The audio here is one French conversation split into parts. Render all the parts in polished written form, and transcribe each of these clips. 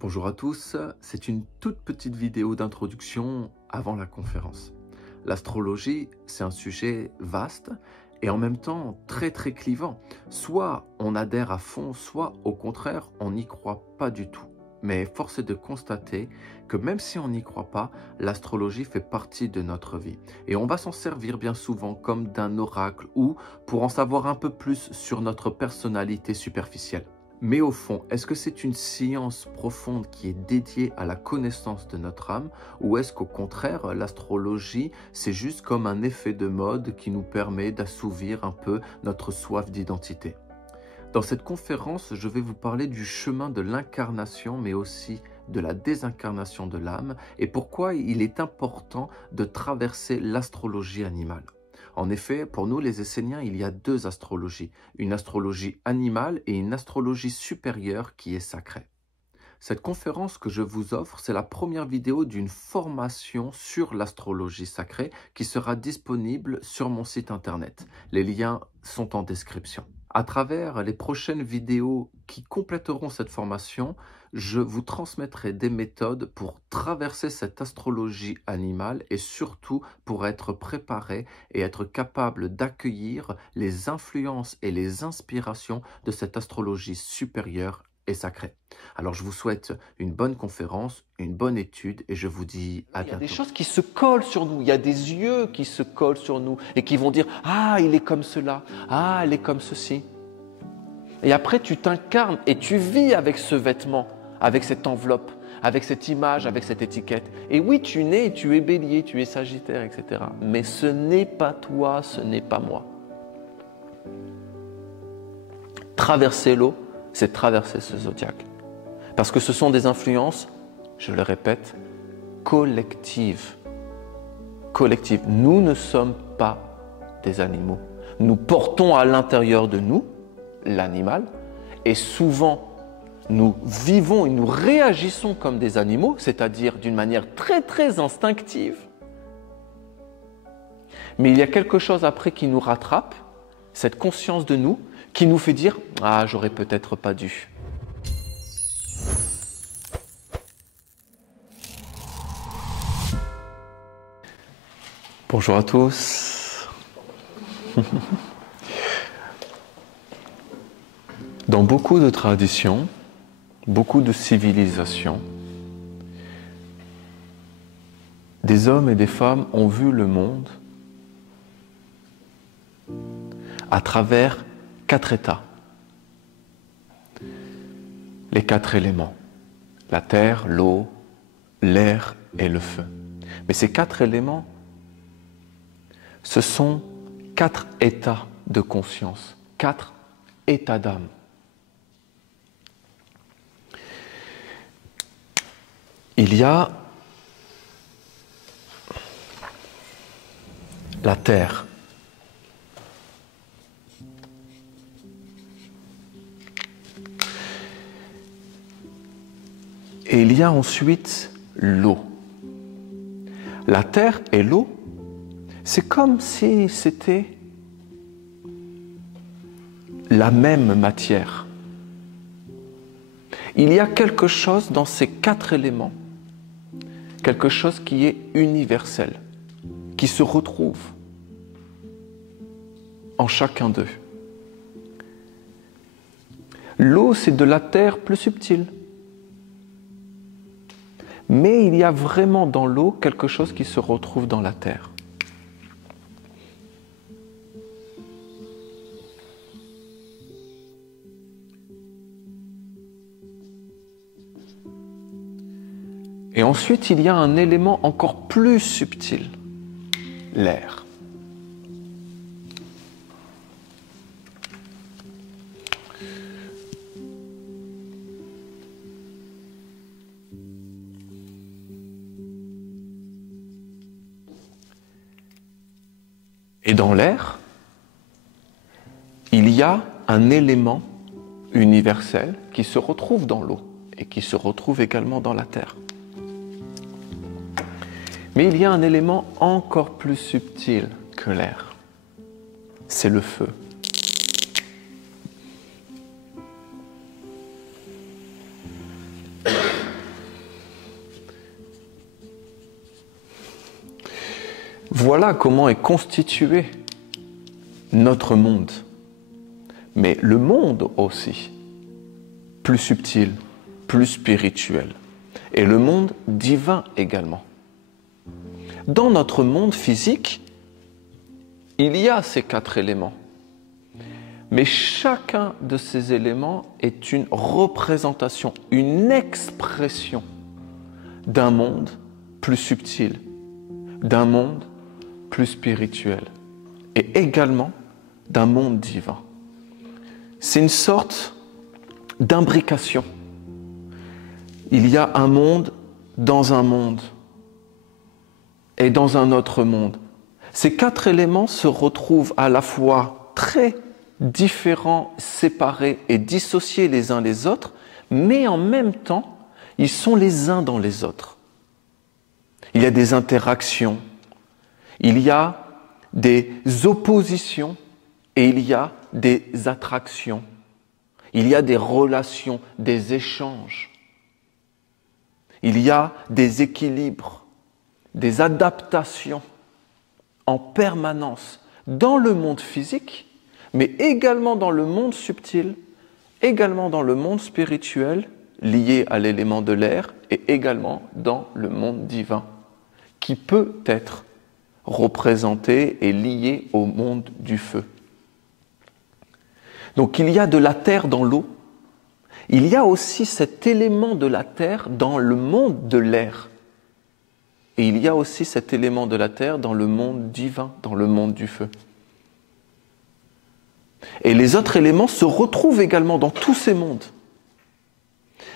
Bonjour à tous, c'est une toute petite vidéo d'introduction avant la conférence. L'astrologie, c'est un sujet vaste et en même temps très clivant. Soit on adhère à fond, soit au contraire on n'y croit pas du tout. Mais force est de constater que même si on n'y croit pas, l'astrologie fait partie de notre vie. Et on va s'en servir bien souvent comme d'un oracle ou pour en savoir un peu plus sur notre personnalité superficielle. Mais au fond, est-ce que c'est une science profonde qui est dédiée à la connaissance de notre âme ou est-ce qu'au contraire, l'astrologie, c'est juste comme un effet de mode qui nous permet d'assouvir un peu notre soif d'identité? Dans cette conférence, je vais vous parler du chemin de l'incarnation mais aussi de la désincarnation de l'âme et pourquoi il est important de traverser l'astrologie animale. En effet, pour nous les Esséniens, il y a deux astrologies, une astrologie animale et une astrologie supérieure qui est sacrée. Cette conférence que je vous offre, c'est la première vidéo d'une formation sur l'astrologie sacrée qui sera disponible sur mon site internet. Les liens sont en description. À travers les prochaines vidéos qui compléteront cette formation, je vous transmettrai des méthodes pour traverser cette astrologie animale et surtout pour être préparé et être capable d'accueillir les influences et les inspirations de cette astrologie supérieure et sacrée. Alors je vous souhaite une bonne conférence, une bonne étude et je vous dis à bientôt. Il y a des choses qui se collent sur nous, il y a des yeux qui se collent sur nous et qui vont dire « Ah, il est comme cela, ah, elle est comme ceci ». Et après, tu t'incarnes et tu vis avec ce vêtement, avec cette enveloppe, avec cette image, avec cette étiquette. Et oui, tu nais, tu es bélier, tu es sagittaire, etc. Mais ce n'est pas toi, ce n'est pas moi. Traverser l'eau, c'est traverser ce zodiaque. Parce que ce sont des influences, je le répète, collectives. Collectives. Nous ne sommes pas des animaux. Nous portons à l'intérieur de nous l'animal et souvent nous vivons et nous réagissons comme des animaux, c'est-à-dire d'une manière très instinctive. Mais il y a quelque chose après qui nous rattrape, cette conscience de nous, qui nous fait dire « Ah, j'aurais peut-être pas dû ». Bonjour à tous. Dans beaucoup de traditions, beaucoup de civilisations, des hommes et des femmes ont vu le monde à travers 4 états. Les 4 éléments, la terre, l'eau, l'air et le feu. Mais ces 4 éléments, ce sont 4 états de conscience, 4 états d'âme. Il y a la terre. Et il y a ensuite l'eau. La terre et l'eau, c'est comme si c'était la même matière. Il y a quelque chose dans ces 4 éléments, quelque chose qui est universel, qui se retrouve en chacun d'eux. L'eau, c'est de la terre plus subtile. Mais il y a vraiment dans l'eau quelque chose qui se retrouve dans la terre. Et ensuite, il y a un élément encore plus subtil, l'air. Et dans l'air, il y a un élément universel qui se retrouve dans l'eau et qui se retrouve également dans la terre. Mais il y a un élément encore plus subtil que l'air. C'est le feu. Voilà comment est constitué notre monde. Mais le monde aussi, plus subtil, plus spirituel, et le monde divin également. Dans notre monde physique, il y a ces 4 éléments. Mais chacun de ces éléments est une représentation, une expression d'un monde plus subtil, d'un monde plus spirituel et également d'un monde divin. C'est une sorte d'imbrication. Il y a un monde dans un monde et dans un autre monde. Ces 4 éléments se retrouvent à la fois très différents, séparés et dissociés les uns les autres, mais en même temps, ils sont les uns dans les autres. Il y a des interactions, il y a des oppositions et il y a des attractions. Il y a des relations, des échanges. Il y a des équilibres, des adaptations en permanence dans le monde physique, mais également dans le monde subtil, également dans le monde spirituel, lié à l'élément de l'air, et également dans le monde divin, qui peut être représenté et lié au monde du feu. Donc il y a de la terre dans l'eau, il y a aussi cet élément de la terre dans le monde de l'air. Et il y a aussi cet élément de la terre dans le monde divin, dans le monde du feu. Et les autres éléments se retrouvent également dans tous ces mondes,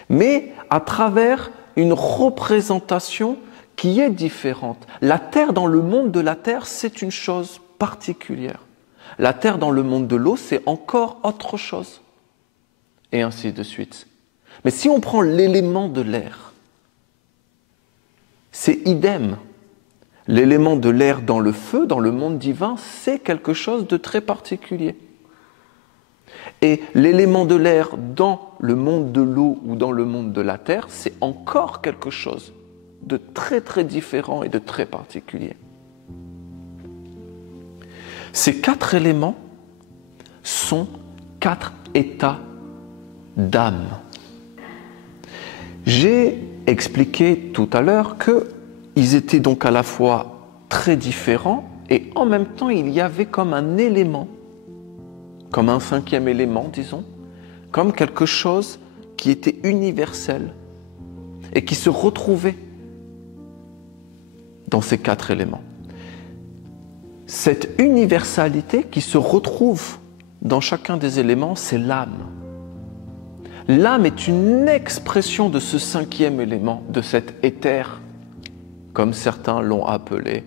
mais à travers une représentation qui est différente. La terre dans le monde de la terre, c'est une chose particulière. La terre dans le monde de l'eau, c'est encore autre chose. Et ainsi de suite. Mais si on prend l'élément de l'air, c'est idem. L'élément de l'air dans le feu, dans le monde divin, c'est quelque chose de très particulier. Et l'élément de l'air dans le monde de l'eau ou dans le monde de la terre, c'est encore quelque chose de très très différent et de très particulier. Ces 4 éléments sont 4 états d'âme. J'ai expliqué tout à l'heure qu'ils étaient donc à la fois très différents et en même temps il y avait comme un élément, comme un 5e élément, disons, comme quelque chose qui était universel et qui se retrouvait dans ces 4 éléments. Cette universalité qui se retrouve dans chacun des éléments, c'est l'âme. L'âme est une expression de ce 5e élément, de cet éther, comme certains l'ont appelé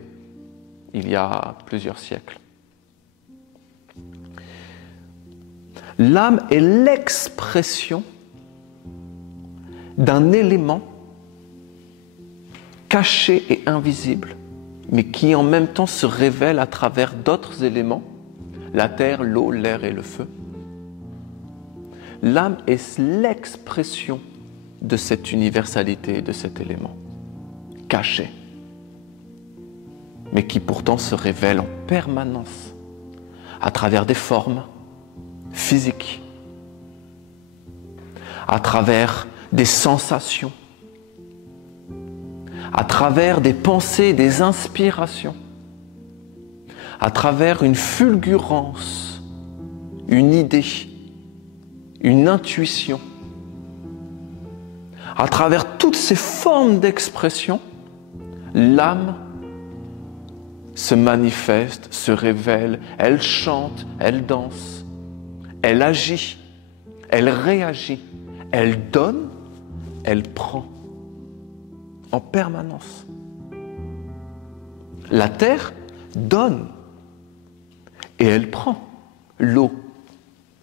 il y a plusieurs siècles. L'âme est l'expression d'un élément caché et invisible, mais qui en même temps se révèle à travers d'autres éléments, la terre, l'eau, l'air et le feu. L'âme est l'expression de cette universalité, de cet élément caché, mais qui pourtant se révèle en permanence à travers des formes physiques, à travers des sensations, à travers des pensées, des inspirations, à travers une fulgurance, une idée, une intuition. À travers toutes ces formes d'expression, l'âme se manifeste, se révèle, elle chante, elle danse, elle agit, elle réagit, elle donne, elle prend en permanence. La terre donne et elle prend. L'eau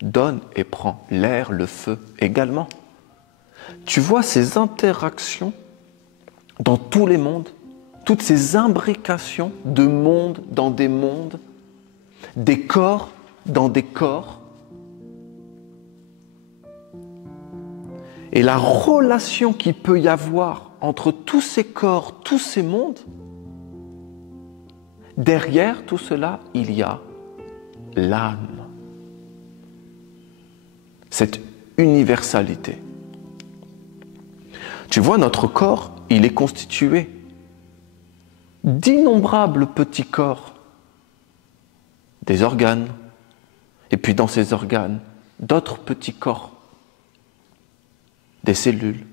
donne et prend. L'air, le feu également. Tu vois ces interactions dans tous les mondes, toutes ces imbrications de mondes dans des mondes, des corps dans des corps. Et la relation qu'il peut y avoir entre tous ces corps, tous ces mondes, Derrière tout cela, il y a l'âme. Cette universalité. Tu vois, notre corps, il est constitué d'innombrables petits corps, des organes, et puis dans ces organes, d'autres petits corps, des cellules,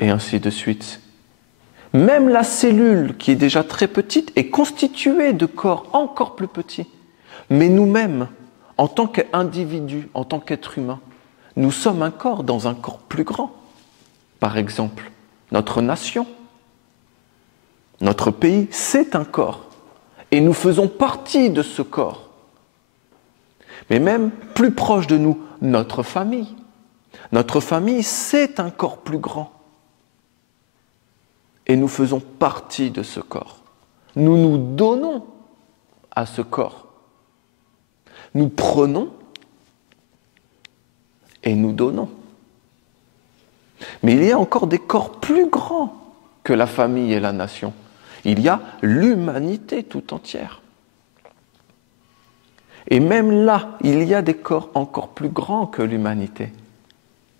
et ainsi de suite. Même la cellule, qui est déjà très petite, est constituée de corps encore plus petits. Mais nous-mêmes, en tant qu'individus, en tant qu'êtres humains, nous sommes un corps dans un corps plus grand. Par exemple, notre nation, notre pays, c'est un corps. Et nous faisons partie de ce corps. Mais même plus proche de nous, notre famille. Notre famille, c'est un corps plus grand. Et nous faisons partie de ce corps. Nous nous donnons à ce corps. Nous prenons et nous donnons. Mais il y a encore des corps plus grands que la famille et la nation. Il y a l'humanité tout entière. Et même là, il y a des corps encore plus grands que l'humanité.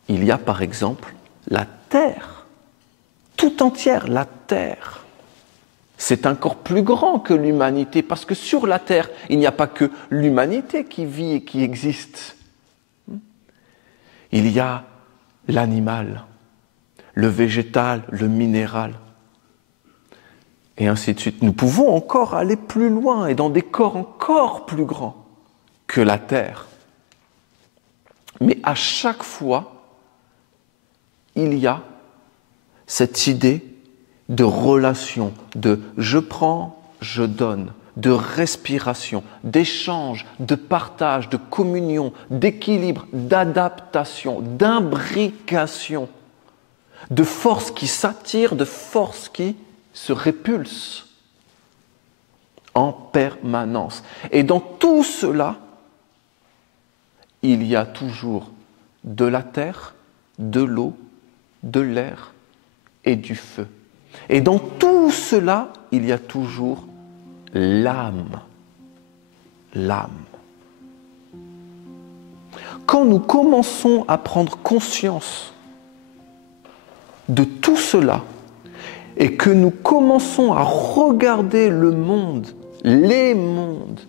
Il y a par exemple la Terre, tout entière, la Terre. C'est un corps plus grand que l'humanité, parce que sur la Terre, il n'y a pas que l'humanité qui vit et qui existe. Il y a l'animal, le végétal, le minéral, et ainsi de suite. Nous pouvons encore aller plus loin et dans des corps encore plus grands que la Terre. Mais à chaque fois, il y a cette idée de relation, de je prends, je donne, de respiration, d'échange, de partage, de communion, d'équilibre, d'adaptation, d'imbrication, de force qui s'attire, de force qui se répulse en permanence. Et dans tout cela, il y a toujours de la terre, de l'eau, de l'air et du feu. Et dans tout cela, il y a toujours l'âme. L'âme. Quand nous commençons à prendre conscience de tout cela et que nous commençons à regarder le monde, les mondes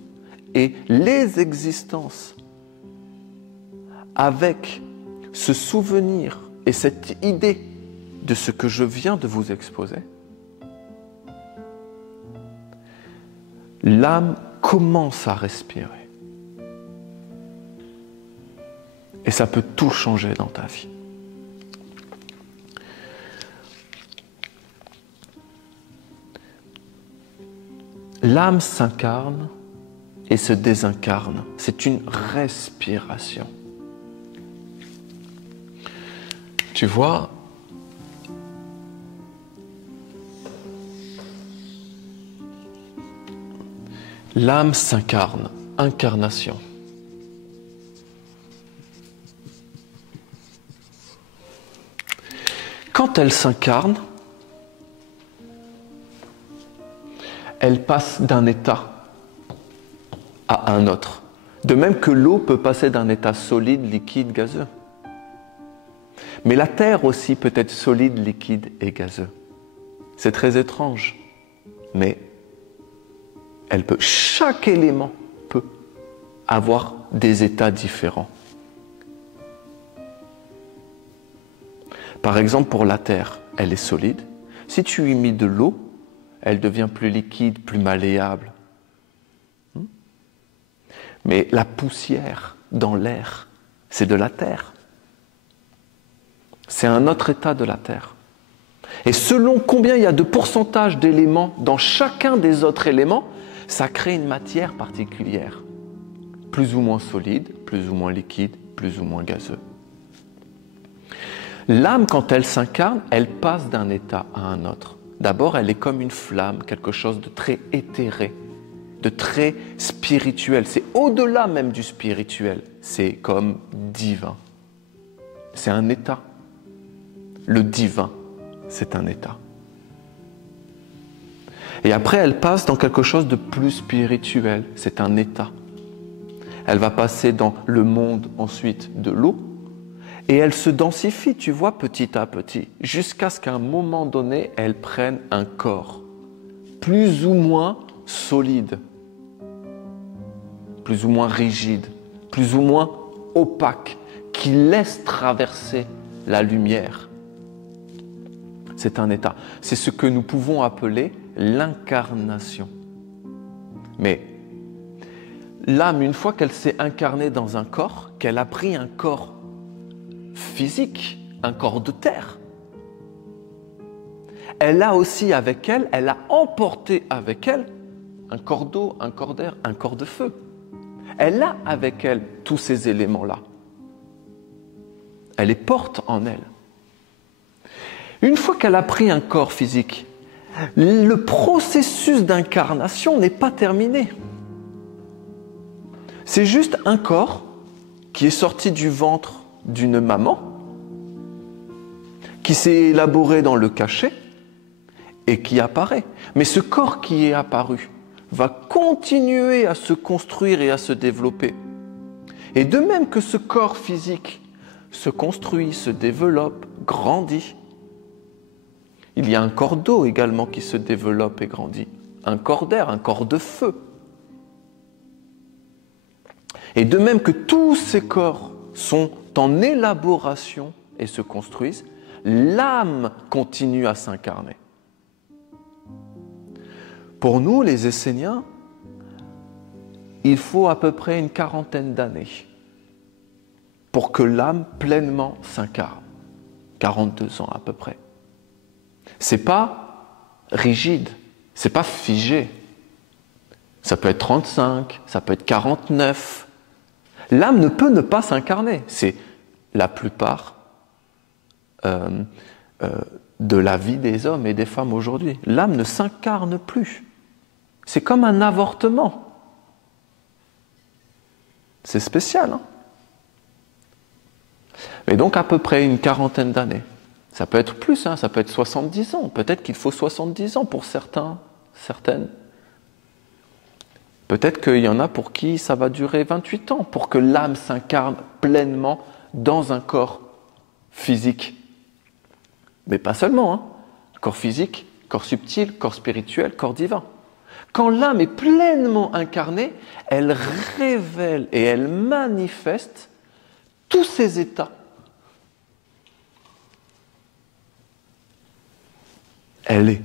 et les existences avec ce souvenir et cette idée de ce que je viens de vous exposer, l'âme commence à respirer. Et ça peut tout changer dans ta vie. L'âme s'incarne et se désincarne. C'est une respiration. Tu vois, l'âme s'incarne, incarnation. Quand elle s'incarne, elle passe d'un état à un autre. De même que l'eau peut passer d'un état solide, liquide, gazeux. Mais la terre aussi peut être solide, liquide et gazeux. C'est très étrange, mais chaque élément peut avoir des états différents. Par exemple, pour la terre, elle est solide. Si tu y mets de l'eau, elle devient plus liquide, plus malléable. Mais la poussière dans l'air, c'est de la terre. C'est un autre état de la terre. Et selon combien il y a de pourcentage d'éléments dans chacun des autres éléments, ça crée une matière particulière, plus ou moins solide, plus ou moins liquide, plus ou moins gazeux. L'âme, quand elle s'incarne, elle passe d'un état à un autre. D'abord, elle est comme une flamme, quelque chose de très éthéré, de très spirituel. C'est au-delà même du spirituel, c'est comme divin. C'est un état. Le divin, c'est un état. Et après, elle passe dans quelque chose de plus spirituel. C'est un état. Elle va passer dans le monde ensuite de l'eau. Et elle se densifie, tu vois, petit à petit, jusqu'à ce qu'à un moment donné, elle prenne un corps plus ou moins solide, plus ou moins rigide, plus ou moins opaque, qui laisse traverser la lumière. C'est un état. C'est ce que nous pouvons appeler l'incarnation. Mais l'âme, une fois qu'elle s'est incarnée dans un corps, qu'elle a pris un corps physique, un corps de terre, elle a aussi avec elle, elle a emporté avec elle un corps d'eau, un corps d'air, un corps de feu. Elle a avec elle tous ces éléments-là. Elle les porte en elle. Une fois qu'elle a pris un corps physique, le processus d'incarnation n'est pas terminé. C'est juste un corps qui est sorti du ventre d'une maman, qui s'est élaboré dans le cachet et qui apparaît. Mais ce corps qui est apparu va continuer à se construire et à se développer. Et de même que ce corps physique se construit, se développe, grandit, il y a un corps d'eau également qui se développe et grandit, un corps d'air, un corps de feu. Et de même que tous ces corps sont en élaboration et se construisent, l'âme continue à s'incarner. Pour nous, les Esséniens, il faut à peu près une quarantaine d'années pour que l'âme pleinement s'incarne. 42 ans à peu près. C'est pas rigide, c'est pas figé. Ça peut être 35, ça peut être 49. L'âme ne peut ne pas s'incarner. C'est la plupart de la vie des hommes et des femmes aujourd'hui. L'âme ne s'incarne plus. C'est comme un avortement. C'est spécial, hein? Mais donc à peu près une quarantaine d'années. Ça peut être plus, hein, ça peut être 70 ans. Peut-être qu'il faut 70 ans pour certains, certaines. Peut-être qu'il y en a pour qui ça va durer 28 ans pour que l'âme s'incarne pleinement dans un corps physique. Mais pas seulement, hein. Corps physique, corps subtil, corps spirituel, corps divin. Quand l'âme est pleinement incarnée, elle révèle et elle manifeste tous ces états. Elle est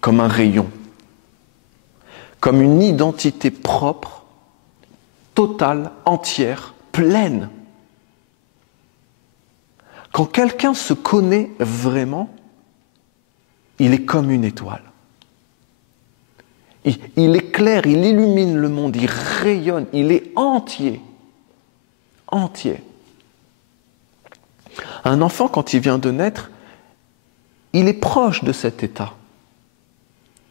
comme un rayon, comme une identité propre, totale, entière, pleine. Quand quelqu'un se connaît vraiment, il est comme une étoile. Il éclaire, il illumine le monde, il rayonne, il est entier. Entier. Un enfant, quand il vient de naître, il est proche de cet état.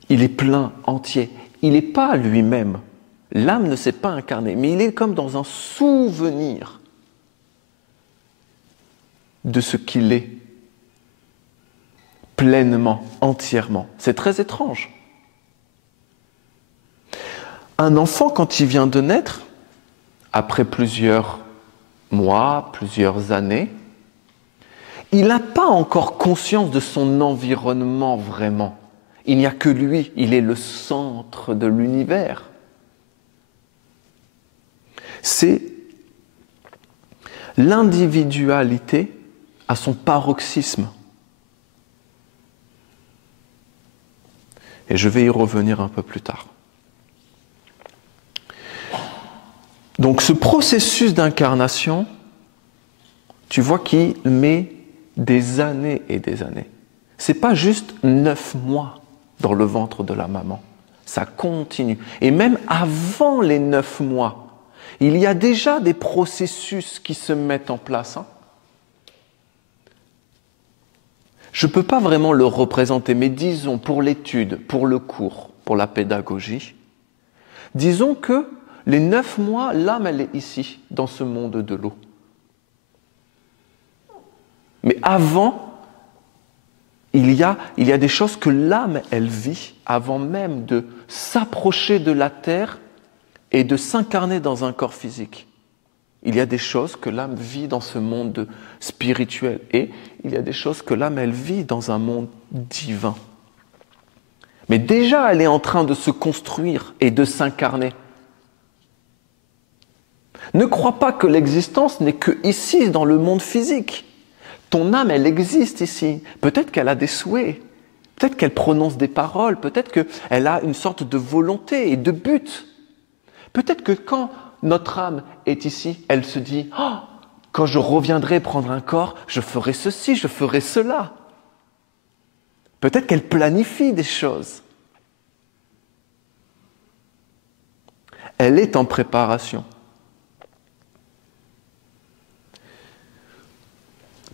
Il est plein, entier. Il n'est pas lui-même. L'âme ne s'est pas incarnée, mais il est comme dans un souvenir de ce qu'il est, pleinement, entièrement. C'est très étrange. Un enfant, quand il vient de naître, après plusieurs mois, plusieurs années, il n'a pas encore conscience de son environnement vraiment. Il n'y a que lui, il est le centre de l'univers. C'est l'individualité à son paroxysme. Et je vais y revenir un peu plus tard. Donc ce processus d'incarnation, tu vois qu'il met des années et des années. Ce n'est pas juste 9 mois dans le ventre de la maman. Ça continue. Et même avant les 9 mois, il y a déjà des processus qui se mettent en place. Hein. Je ne peux pas vraiment le représenter, mais disons pour l'étude, pour le cours, pour la pédagogie, disons que les 9 mois, l'âme, elle est ici, dans ce monde de l'eau. Mais avant, il y a des choses que l'âme, elle vit avant même de s'approcher de la terre et de s'incarner dans un corps physique. Il y a des choses que l'âme vit dans ce monde spirituel et il y a des choses que l'âme, elle vit dans un monde divin. Mais déjà, elle est en train de se construire et de s'incarner. Ne crois pas que l'existence n'est que ici, dans le monde physique. Ton âme, elle existe ici. Peut-être qu'elle a des souhaits, peut-être qu'elle prononce des paroles, peut-être qu'elle a une sorte de volonté et de but. Peut-être que quand notre âme est ici, elle se dit « Oh, quand je reviendrai prendre un corps, je ferai ceci, je ferai cela. » Peut-être qu'elle planifie des choses. Elle est en préparation.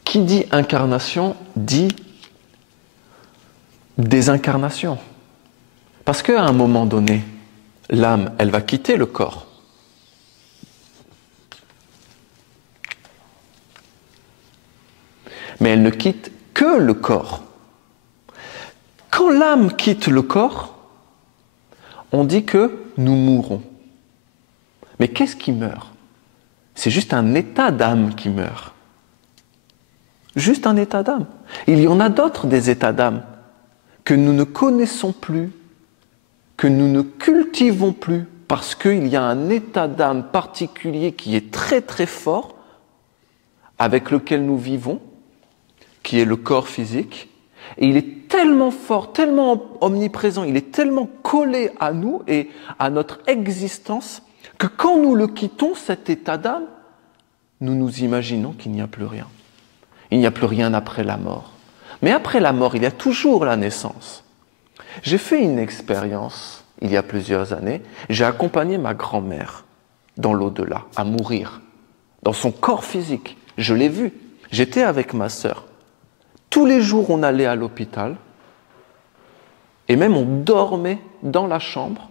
Qui dit incarnation dit désincarnation. Parce qu'à un moment donné, l'âme, elle va quitter le corps. Mais elle ne quitte que le corps. Quand l'âme quitte le corps, on dit que nous mourrons. Mais qu'est-ce qui meurt? C'est juste un état d'âme qui meurt. Juste un état d'âme. Il y en a d'autres des états d'âme que nous ne connaissons plus, que nous ne cultivons plus, parce qu'il y a un état d'âme particulier qui est très très fort, avec lequel nous vivons, qui est le corps physique, et il est tellement fort, tellement omniprésent, il est tellement collé à nous et à notre existence, que quand nous le quittons, cet état d'âme, nous nous imaginons qu'il n'y a plus rien. Il n'y a plus rien après la mort. Mais après la mort, il y a toujours la naissance. J'ai fait une expérience, il y a plusieurs années, j'ai accompagné ma grand-mère dans l'au-delà, à mourir, dans son corps physique. Je l'ai vu, j'étais avec ma sœur. Tous les jours, on allait à l'hôpital, et même on dormait dans la chambre,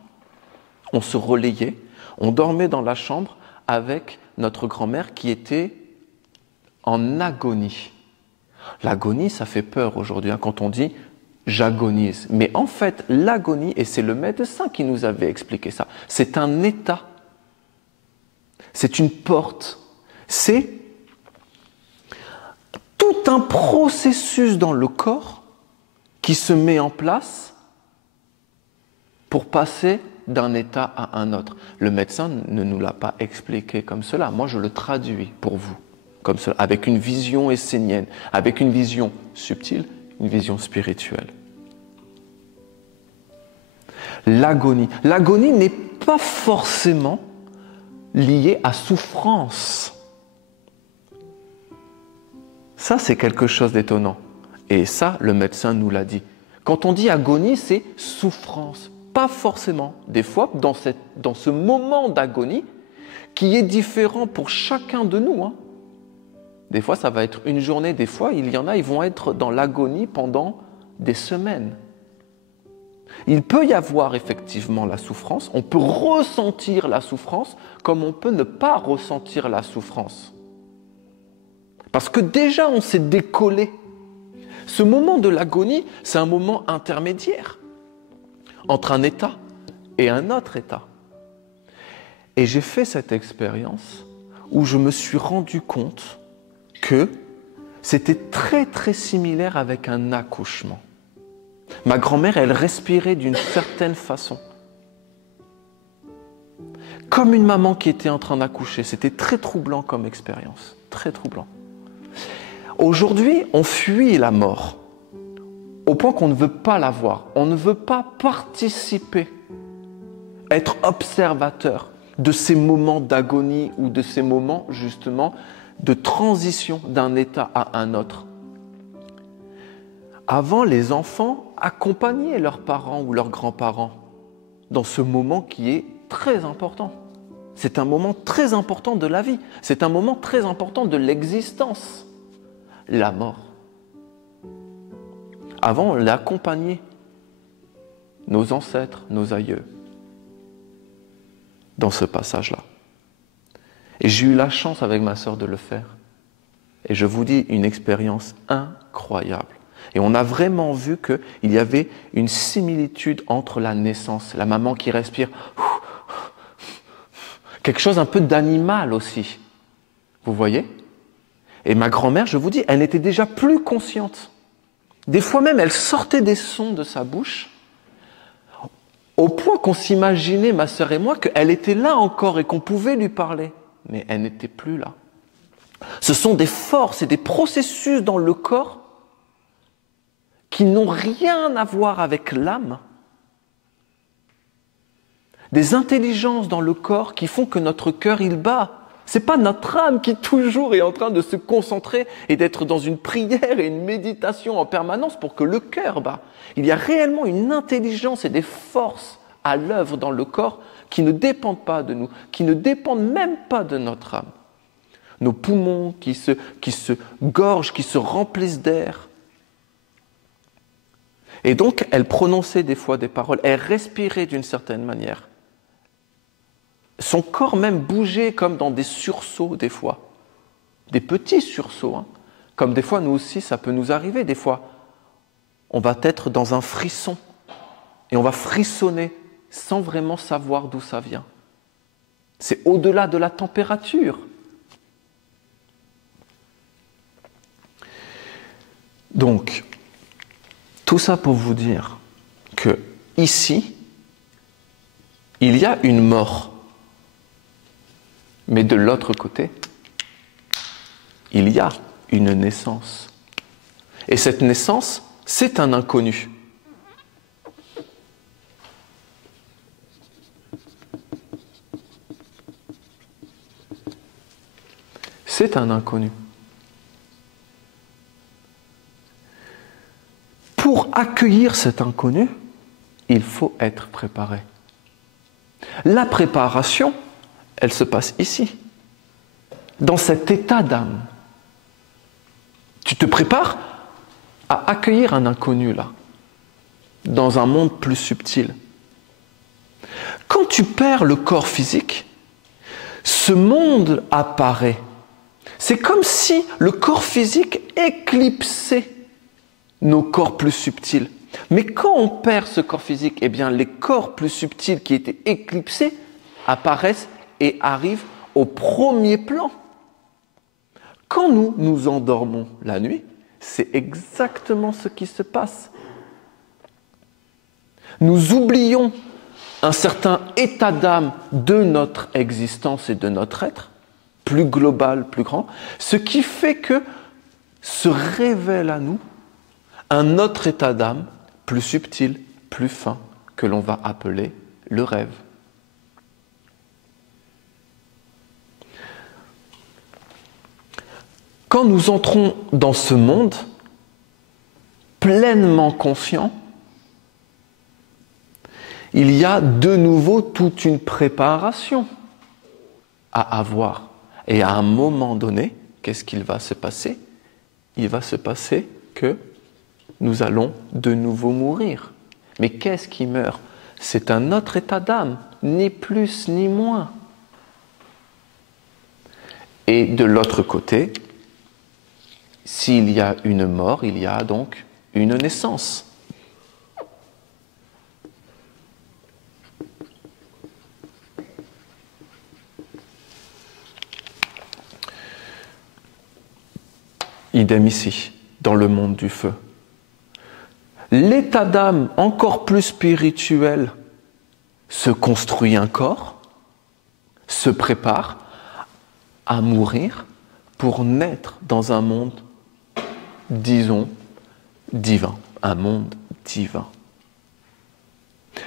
on se relayait, on dormait dans la chambre avec notre grand-mère qui était en agonie. L'agonie, ça fait peur aujourd'hui, quand on dit « j'agonise ». Mais en fait, l'agonie, et c'est le médecin qui nous avait expliqué ça, c'est un état, c'est une porte, c'est tout un processus dans le corps qui se met en place pour passer d'un état à un autre. Le médecin ne nous l'a pas expliqué comme cela. Moi, je le traduis pour vous, comme cela, avec une vision essénienne, avec une vision subtile, une vision spirituelle. L'agonie. L'agonie n'est pas forcément liée à souffrance. Ça, c'est quelque chose d'étonnant. Et ça, le médecin nous l'a dit. Quand on dit agonie, c'est souffrance. Pas forcément. Des fois, dans ce moment d'agonie, qui est différent pour chacun de nous. Des fois, ça va être une journée. Des fois, il y en a, ils vont être dans l'agonie pendant des semaines. Il peut y avoir effectivement la souffrance. On peut ressentir la souffrance comme on peut ne pas ressentir la souffrance. Parce que déjà, on s'est décollé. Ce moment de l'agonie, c'est un moment intermédiaire entre un état et un autre état. Et j'ai fait cette expérience où je me suis rendu compte que c'était très très similaire avec un accouchement. Ma grand-mère, elle respirait d'une certaine façon. Comme une maman qui était en train d'accoucher. C'était très troublant comme expérience. Très troublant. Aujourd'hui, on fuit la mort, au point qu'on ne veut pas la voir. On ne veut pas participer, être observateur de ces moments d'agonie ou de ces moments, justement, de transition d'un état à un autre. Avant, les enfants accompagnaient leurs parents ou leurs grands-parents dans ce moment qui est très important. C'est un moment très important de la vie. C'est un moment très important de l'existence. La mort. Avant, on l'accompagnait, nos ancêtres, nos aïeux, dans ce passage-là. Et j'ai eu la chance avec ma sœur de le faire. Et je vous dis, une expérience incroyable. Et on a vraiment vu qu'il y avait une similitude entre la naissance, la maman qui respire, quelque chose un peu d'animal aussi. Vous voyez? Et ma grand-mère, je vous dis, elle était déjà plus consciente. Des fois même, elle sortait des sons de sa bouche, au point qu'on s'imaginait, ma sœur et moi, qu'elle était là encore et qu'on pouvait lui parler. Mais elle n'était plus là. Ce sont des forces et des processus dans le corps qui n'ont rien à voir avec l'âme. Des intelligences dans le corps qui font que notre cœur, il bat. Ce n'est pas notre âme qui toujours est en train de se concentrer et d'être dans une prière et une méditation en permanence pour que le cœur bat. Il y a réellement une intelligence et des forces à l'œuvre dans le corps qui ne dépendent pas de nous, qui ne dépendent même pas de notre âme. Nos poumons qui se gorgent, qui se remplissent d'air. Et donc, elle prononçait des fois des paroles, elle respirait d'une certaine manière. Son corps même bougeait comme dans des sursauts des fois. Des petits sursauts. Comme des fois, nous aussi, ça peut nous arriver. Des fois, on va être dans un frisson. Et on va frissonner sans vraiment savoir d'où ça vient. C'est au-delà de la température. Donc, tout ça pour vous dire que ici, il y a une mort. Mais de l'autre côté, il y a une naissance. Et cette naissance, c'est un inconnu. C'est un inconnu. Pour accueillir cet inconnu, il faut être préparé. La préparation, elle se passe ici, dans cet état d'âme. Tu te prépares à accueillir un inconnu là, dans un monde plus subtil. Quand tu perds le corps physique, ce monde apparaît. C'est comme si le corps physique éclipsait nos corps plus subtils. Mais quand on perd ce corps physique, eh bien les corps plus subtils qui étaient éclipsés apparaissent et arrivent au premier plan. Quand nous nous endormons la nuit, c'est exactement ce qui se passe. Nous oublions un certain état d'âme de notre existence et de notre être, plus global, plus grand, ce qui fait que se révèle à nous un autre état d'âme, plus subtil, plus fin, que l'on va appeler le rêve. Quand nous entrons dans ce monde, pleinement conscient, il y a de nouveau toute une préparation à avoir. Et à un moment donné, qu'est-ce qu'il va se passer? Il va se passer que nous allons de nouveau mourir. Mais qu'est-ce qui meurt? C'est un autre état d'âme, ni plus ni moins. Et de l'autre côté, s'il y a une mort, il y a donc une naissance. Idem ici, dans le monde du feu. L'état d'âme encore plus spirituel se construit un corps, se prépare à mourir pour naître dans un monde, disons, divin, un monde divin.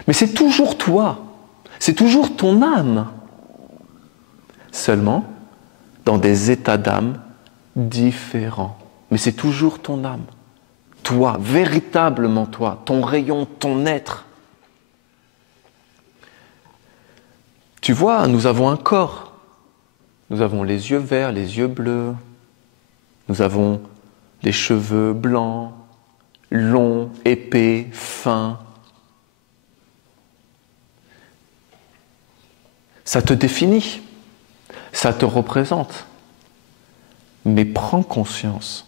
Mais c'est toujours toi, c'est toujours ton âme, seulement dans des états d'âme différents. Mais c'est toujours ton âme, toi, véritablement toi, ton rayon, ton être. Tu vois, nous avons un corps. Nous avons les yeux verts, les yeux bleus. Nous avons des cheveux blancs, longs, épais, fins. Ça te définit, ça te représente. Mais prends conscience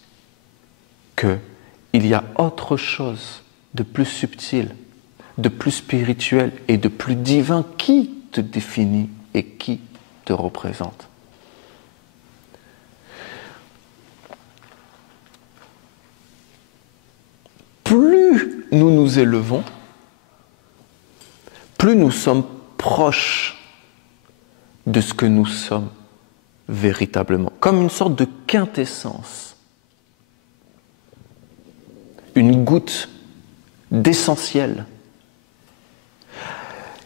qu'il il y a autre chose de plus subtil, de plus spirituel et de plus divin qui te définit et qui te représente. Plus nous nous élevons, plus nous sommes proches de ce que nous sommes véritablement, comme une sorte de quintessence, une goutte d'essentiel.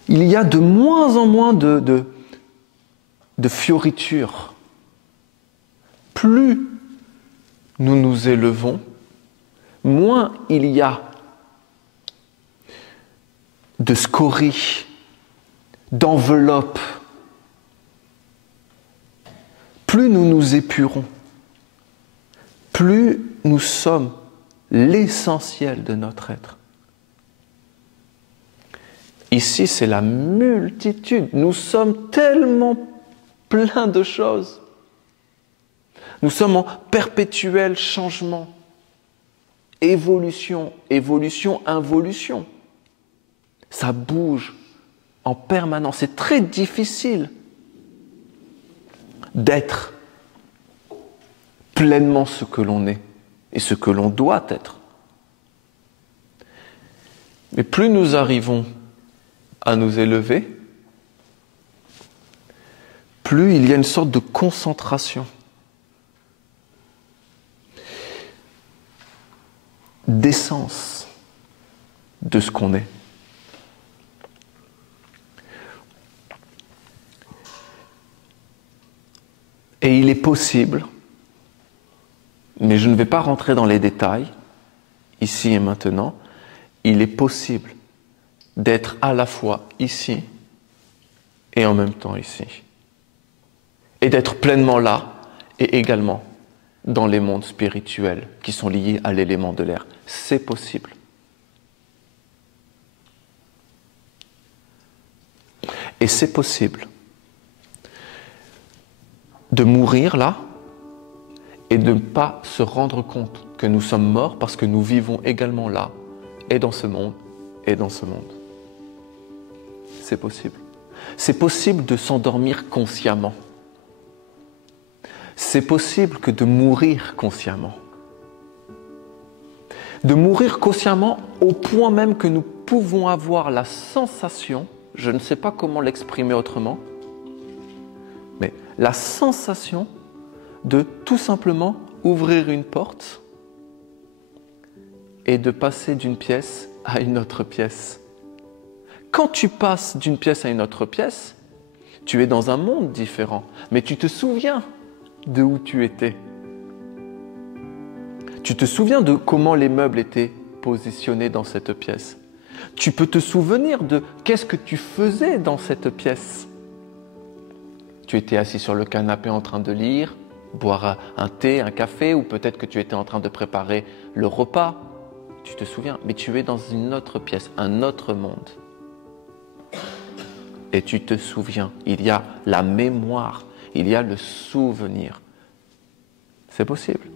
Il y a de moins en moins de fioritures. Plus nous nous élevons, moins il y a de scories, d'enveloppes. Plus nous nous épurons, plus nous sommes l'essentiel de notre être. Ici, c'est la multitude. Nous sommes tellement pleins de choses. Nous sommes en perpétuel changement. Évolution, évolution, involution. Ça bouge en permanence. C'est très difficile d'être pleinement ce que l'on est et ce que l'on doit être. Mais plus nous arrivons à nous élever, plus il y a une sorte de concentration, d'essence de ce qu'on est. Et il est possible, mais je ne vais pas rentrer dans les détails, ici et maintenant, il est possible d'être à la fois ici et en même temps ici. Et d'être pleinement là et également dans les mondes spirituels qui sont liés à l'élément de l'air. C'est possible. Et c'est possible de mourir là et de ne pas se rendre compte que nous sommes morts parce que nous vivons également là et dans ce monde et dans ce monde. C'est possible. C'est possible de s'endormir consciemment. C'est possible que de mourir consciemment. De mourir consciemment au point même que nous pouvons avoir la sensation, je ne sais pas comment l'exprimer autrement, mais la sensation de tout simplement ouvrir une porte et de passer d'une pièce à une autre pièce. Quand tu passes d'une pièce à une autre pièce, tu es dans un monde différent, mais tu te souviens de où tu étais. Tu te souviens de comment les meubles étaient positionnés dans cette pièce. Tu peux te souvenir de qu'est-ce que tu faisais dans cette pièce. Tu étais assis sur le canapé en train de lire, boire un thé, un café, ou peut-être que tu étais en train de préparer le repas. Tu te souviens, mais tu es dans une autre pièce, un autre monde. Et tu te souviens, il y a la mémoire, il y a le souvenir. C'est possible.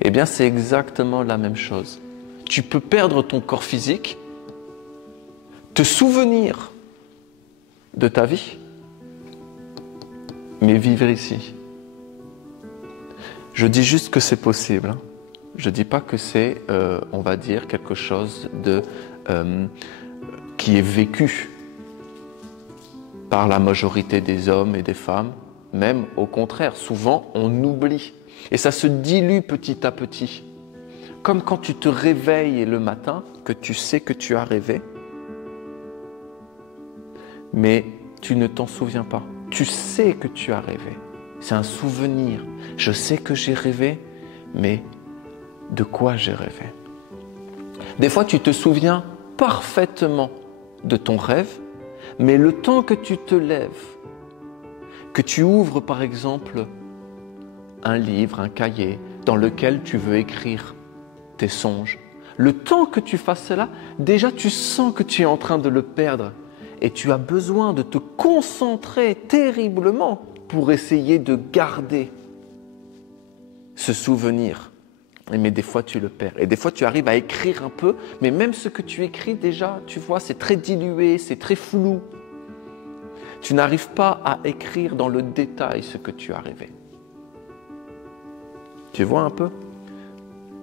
Eh bien, c'est exactement la même chose. Tu peux perdre ton corps physique, te souvenir de ta vie, mais vivre ici. Je dis juste que c'est possible. Je ne dis pas que c'est, on va dire, quelque chose qui est vécu par la majorité des hommes et des femmes. Même au contraire, souvent on oublie. Et ça se dilue petit à petit. Comme quand tu te réveilles le matin, que tu sais que tu as rêvé, mais tu ne t'en souviens pas. Tu sais que tu as rêvé. C'est un souvenir. Je sais que j'ai rêvé, mais de quoi j'ai rêvé? Des fois, tu te souviens parfaitement de ton rêve, mais le temps que tu te lèves, que tu ouvres par exemple un livre, un cahier dans lequel tu veux écrire tes songes, le temps que tu fasses cela, déjà tu sens que tu es en train de le perdre et tu as besoin de te concentrer terriblement pour essayer de garder ce souvenir Mais des fois, tu le perds. Et des fois, tu arrives à écrire un peu, mais même ce que tu écris déjà, tu vois, c'est très dilué, c'est très flou. Tu n'arrives pas à écrire dans le détail ce que tu as rêvé. Tu vois un peu?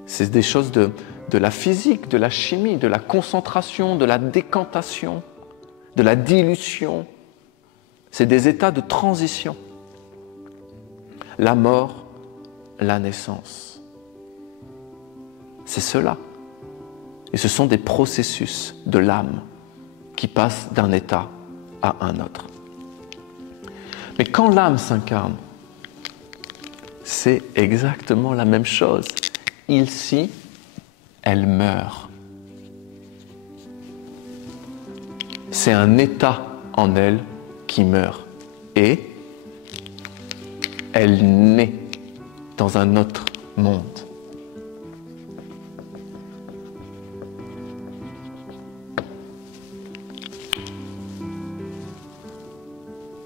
C'est des choses de la physique, de la chimie, de la concentration, de la décantation, de la dilution. C'est des états de transition. La mort, la naissance. C'est cela. Et ce sont des processus de l'âme qui passent d'un état à un autre. Mais quand l'âme s'incarne, c'est exactement la même chose. Ici, elle meurt. C'est un état en elle qui meurt. Et elle naît dans un autre monde.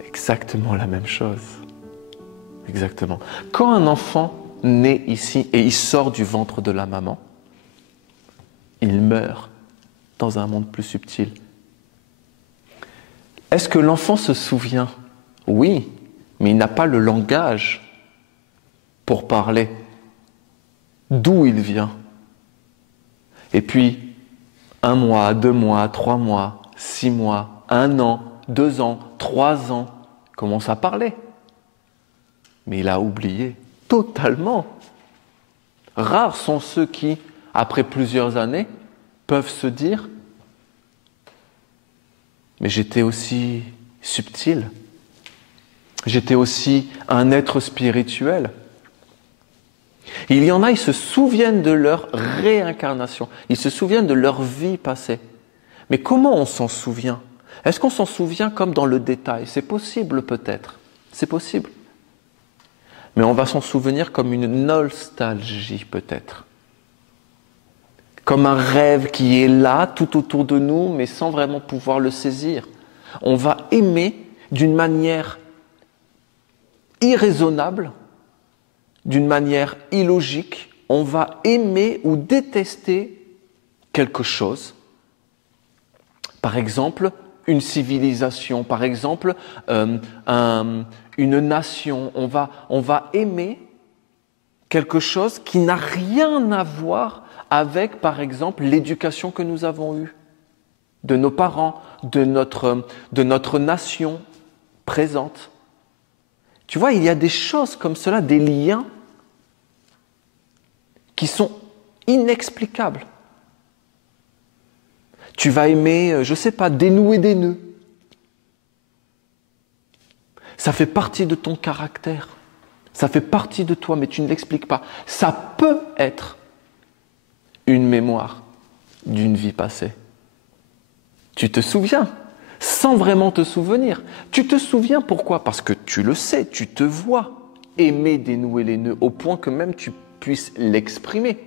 Exactement la même chose. Exactement. Quand un enfant naît ici et il sort du ventre de la maman, il meurt dans un monde plus subtil. Est-ce que l'enfant se souvient? Oui, mais il n'a pas le langage pour parler d'où il vient. Et puis, 1 mois, 2 mois, 3 mois, 6 mois, 1 an, 2 ans, 3 ans, commence à parler. Mais il a oublié totalement. Rares sont ceux qui, après plusieurs années, peuvent se dire « Mais j'étais aussi subtil, j'étais aussi un être spirituel ». Il y en a, ils se souviennent de leur réincarnation, ils se souviennent de leur vie passée. Mais comment on s'en souvient? Est-ce qu'on s'en souvient comme dans le détail? C'est possible peut-être, c'est possible. Mais on va s'en souvenir comme une nostalgie peut-être. Comme un rêve qui est là, tout autour de nous, mais sans vraiment pouvoir le saisir. On va aimer d'une manière irraisonnable, d'une manière illogique. On va aimer ou détester quelque chose. Par exemple, une civilisation, par exemple, une nation. On va aimer quelque chose qui n'a rien à voir avec, par exemple, l'éducation que nous avons eue, de nos parents, de notre nation présente. Tu vois, il y a des choses comme cela, des liens qui sont inexplicables. Tu vas aimer, je ne sais pas, dénouer des nœuds. Ça fait partie de ton caractère. Ça fait partie de toi, mais tu ne l'expliques pas. Ça peut être une mémoire d'une vie passée. Tu te souviens, sans vraiment te souvenir. Tu te souviens pourquoi? Parce que tu le sais, tu te vois aimer dénouer les nœuds au point que même tu puisses l'exprimer.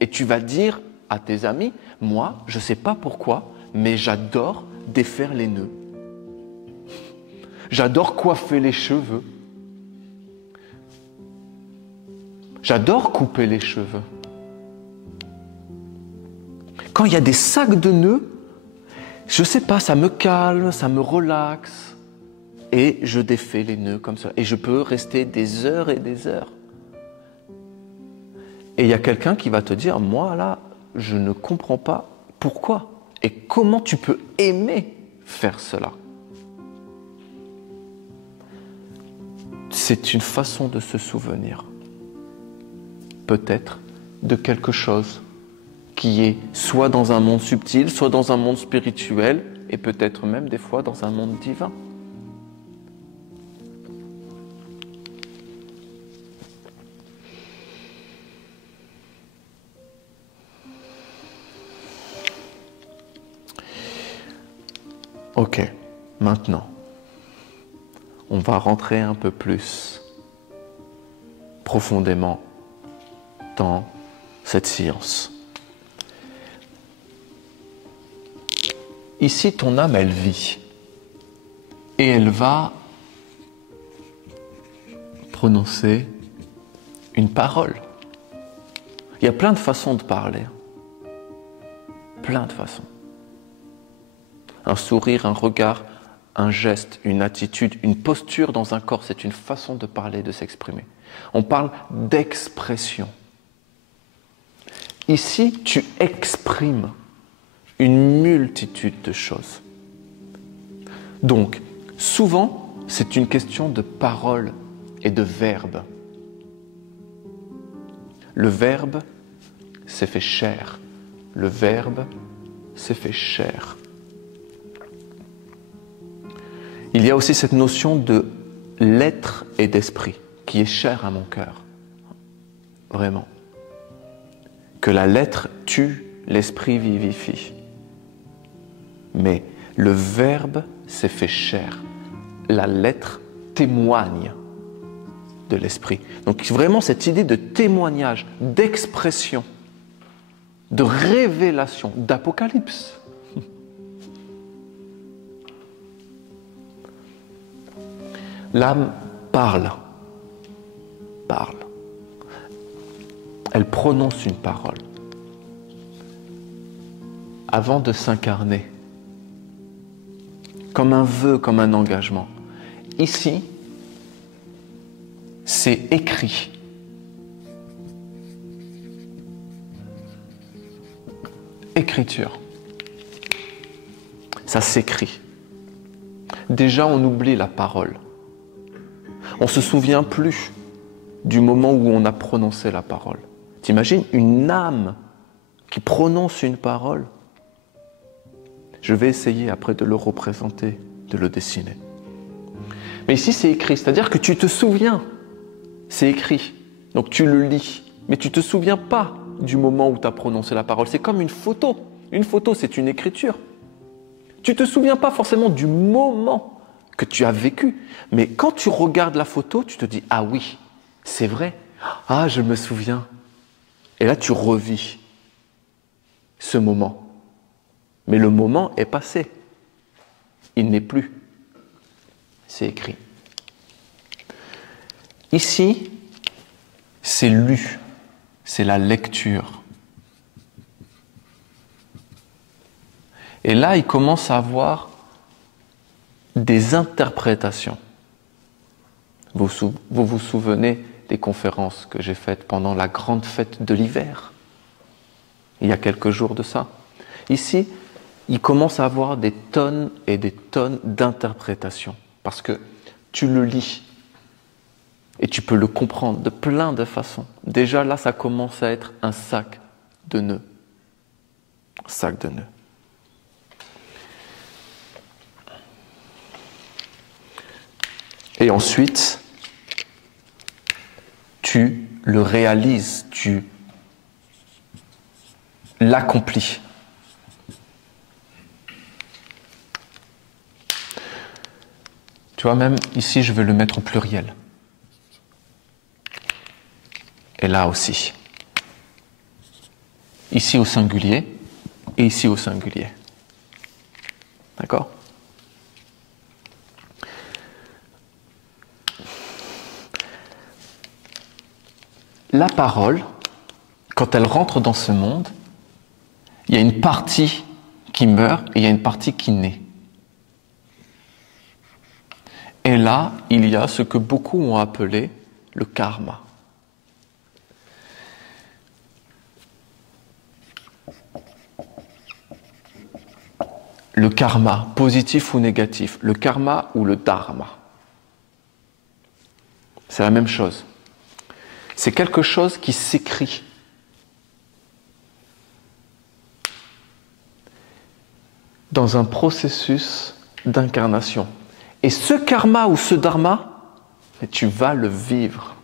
Et tu vas dire à tes amis, moi, je ne sais pas pourquoi, mais j'adore défaire les nœuds. J'adore coiffer les cheveux. J'adore couper les cheveux. Quand il y a des sacs de nœuds, je ne sais pas, ça me calme, ça me relaxe. Et je défais les nœuds comme ça. Et je peux rester des heures et des heures. Et il y a quelqu'un qui va te dire, moi là, je ne comprends pas pourquoi et comment tu peux aimer faire cela. C'est une façon de se souvenir, peut-être, de quelque chose qui est soit dans un monde subtil, soit dans un monde spirituel, et peut-être même des fois dans un monde divin. Ok, maintenant, on va rentrer un peu plus profondément dans cette science. Ici, ton âme, elle vit. Et elle va prononcer une parole. Il Il y a plein de façons de parler. Plein de façons. Un sourire, un regard, un geste, une attitude, une posture dans un corps, c'est une façon de parler, de s'exprimer. On parle d'expression. Ici, tu exprimes une multitude de choses. Donc, souvent, c'est une question de parole et de verbe. Le verbe s'est fait chair. Le verbe s'est fait chair. Il y a aussi cette notion de l'être et d'esprit qui est chère à mon cœur. Vraiment. Que la lettre tue, l'esprit vivifie. Mais le verbe s'est fait chair. La lettre témoigne de l'esprit. Donc vraiment cette idée de témoignage, d'expression, de révélation, d'apocalypse. L'âme parle. Elle prononce une parole. Avant de s'incarner, comme un vœu, comme un engagement. Ici, c'est écrit. Écriture. Ça s'écrit. Déjà, on oublie la parole. On ne se souvient plus du moment où on a prononcé la parole. T'imagines une âme qui prononce une parole? Je vais essayer après de le représenter, de le dessiner. Mais ici, c'est écrit, c'est-à-dire que tu te souviens. C'est écrit, donc tu le lis. Mais tu ne te souviens pas du moment où tu as prononcé la parole. C'est comme une photo. Une photo, c'est une écriture. Tu ne te souviens pas forcément du moment que tu as vécu. Mais quand tu regardes la photo, tu te dis « Ah oui, c'est vrai. Ah, je me souviens. » Et là, tu revis ce moment. Mais le moment est passé. Il n'est plus. C'est écrit. Ici, c'est lu. C'est la lecture. Et là, il commence à avoir des interprétations. Vous vous souvenez des conférences que j'ai faites pendant la grande fête de l'hiver, il y a quelques jours de ça. Ici, il commence à avoir des tonnes et des tonnes d'interprétations, parce que tu le lis et tu peux le comprendre de plein de façons. Déjà là, ça commence à être un sac de nœuds. Sac de nœuds. Et ensuite, tu le réalises, tu l'accomplis. Tu vois, même ici, je vais le mettre au pluriel. Et là aussi. Ici au singulier et ici au singulier. D'accord ? La parole, quand elle rentre dans ce monde, il y a une partie qui meurt et il y a une partie qui naît. Et là, il y a ce que beaucoup ont appelé le karma. Le karma, positif ou négatif, le karma ou le dharma. C'est la même chose. C'est quelque chose qui s'écrit. Dans un processus d'incarnation. Et ce karma ou ce dharma, tu vas le vivre.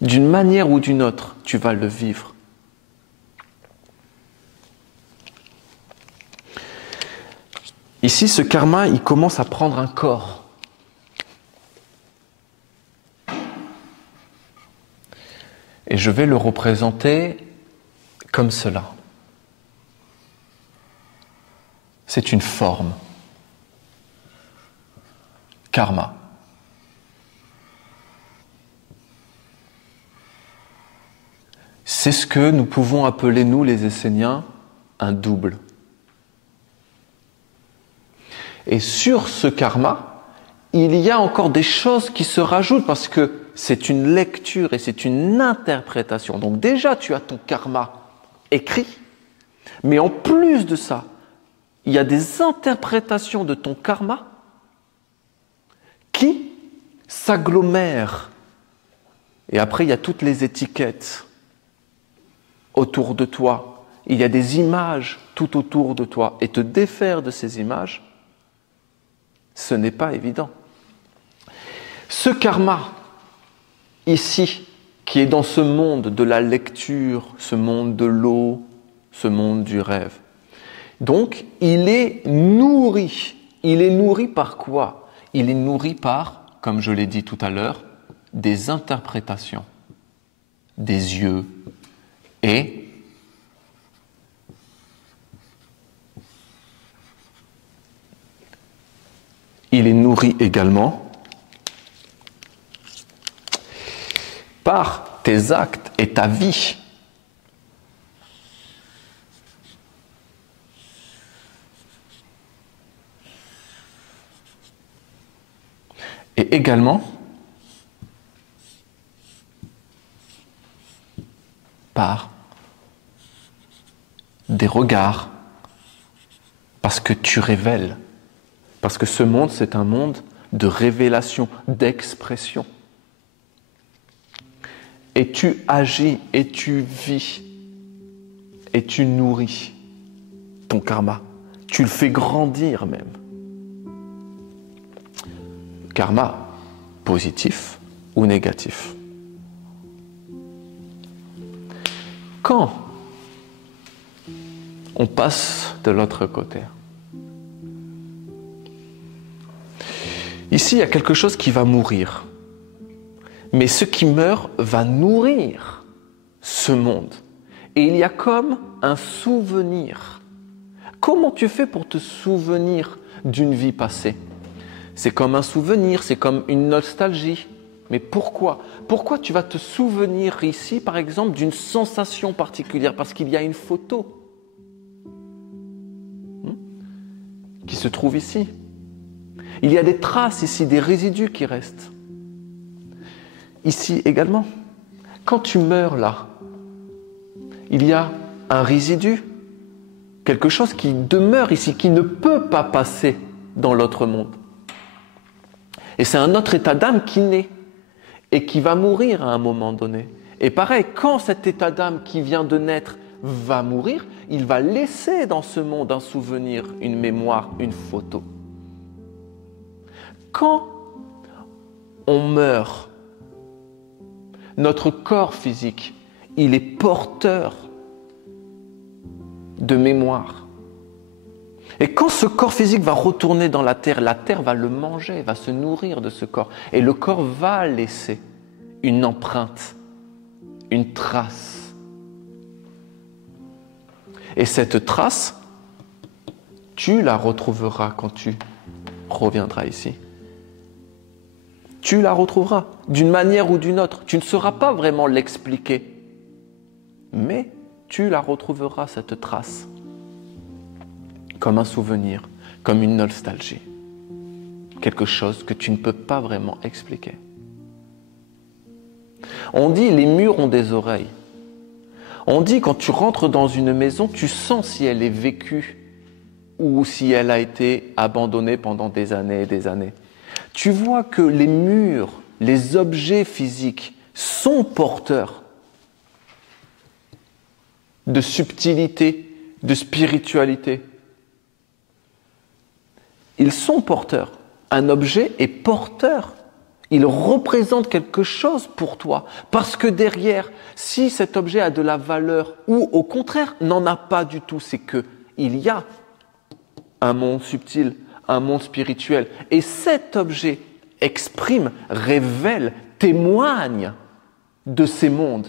D'une manière ou d'une autre, tu vas le vivre. Ici, ce karma, il commence à prendre un corps. Et je vais le représenter comme cela. C'est une forme. Karma. C'est ce que nous pouvons appeler, nous les Esséniens, un double. Et sur ce karma, il y a encore des choses qui se rajoutent parce que c'est une lecture et c'est une interprétation. Donc déjà, tu as ton karma écrit, mais en plus de ça, il y a des interprétations de ton karma qui s'agglomèrent. Et après, il y a toutes les étiquettes autour de toi. Il y a des images tout autour de toi. Et te défaire de ces images, ce n'est pas évident. Ce karma, ici, qui est dans ce monde de la lecture, ce monde de l'eau, ce monde du rêve, donc il est nourri. Il est nourri par quoi? Il est nourri par, comme je l'ai dit tout à l'heure, des interprétations, des yeux et il est nourri également par tes actes et ta vie. Et également par des regards, parce que tu révèles. Parce que ce monde, c'est un monde de révélation, d'expression. Et tu agis, et tu vis, et tu nourris ton karma. Tu le fais grandir même. Karma positif ou négatif. Quand on passe de l'autre côté, ici il y a quelque chose qui va mourir, mais ce qui meurt va nourrir ce monde. Et il y a comme un souvenir. Comment tu fais pour te souvenir d'une vie passée? C'est comme un souvenir, c'est comme une nostalgie. Mais pourquoi? Pourquoi tu vas te souvenir ici, par exemple, d'une sensation particulière? Parce qu'il y a une photo qui se trouve ici. Il y a des traces ici, des résidus qui restent. Ici également. Quand tu meurs là, il y a un résidu, quelque chose qui demeure ici, qui ne peut pas passer dans l'autre monde. Et c'est un autre état d'âme qui naît et qui va mourir à un moment donné. Et pareil, quand cet état d'âme qui vient de naître va mourir, il va laisser dans ce monde un souvenir, une mémoire, une photo. Quand on meurt, notre corps physique, il est porteur de mémoire. Et quand ce corps physique va retourner dans la terre va le manger, va se nourrir de ce corps. Et le corps va laisser une empreinte, une trace. Et cette trace, tu la retrouveras quand tu reviendras ici. Tu la retrouveras d'une manière ou d'une autre. Tu ne sauras pas vraiment l'expliquer, mais tu la retrouveras, cette trace. Comme un souvenir, comme une nostalgie. Quelque chose que tu ne peux pas vraiment expliquer. On dit les murs ont des oreilles. On dit quand tu rentres dans une maison, tu sens si elle est vécue ou si elle a été abandonnée pendant des années et des années. Tu vois que les murs, les objets physiques sont porteurs de subtilité, de spiritualité. Ils sont porteurs. Un objet est porteur. Il représente quelque chose pour toi. Parce que derrière, si cet objet a de la valeur ou au contraire n'en a pas du tout, c'est qu'il y a un monde subtil, un monde spirituel. Et cet objet exprime, révèle, témoigne de ces mondes.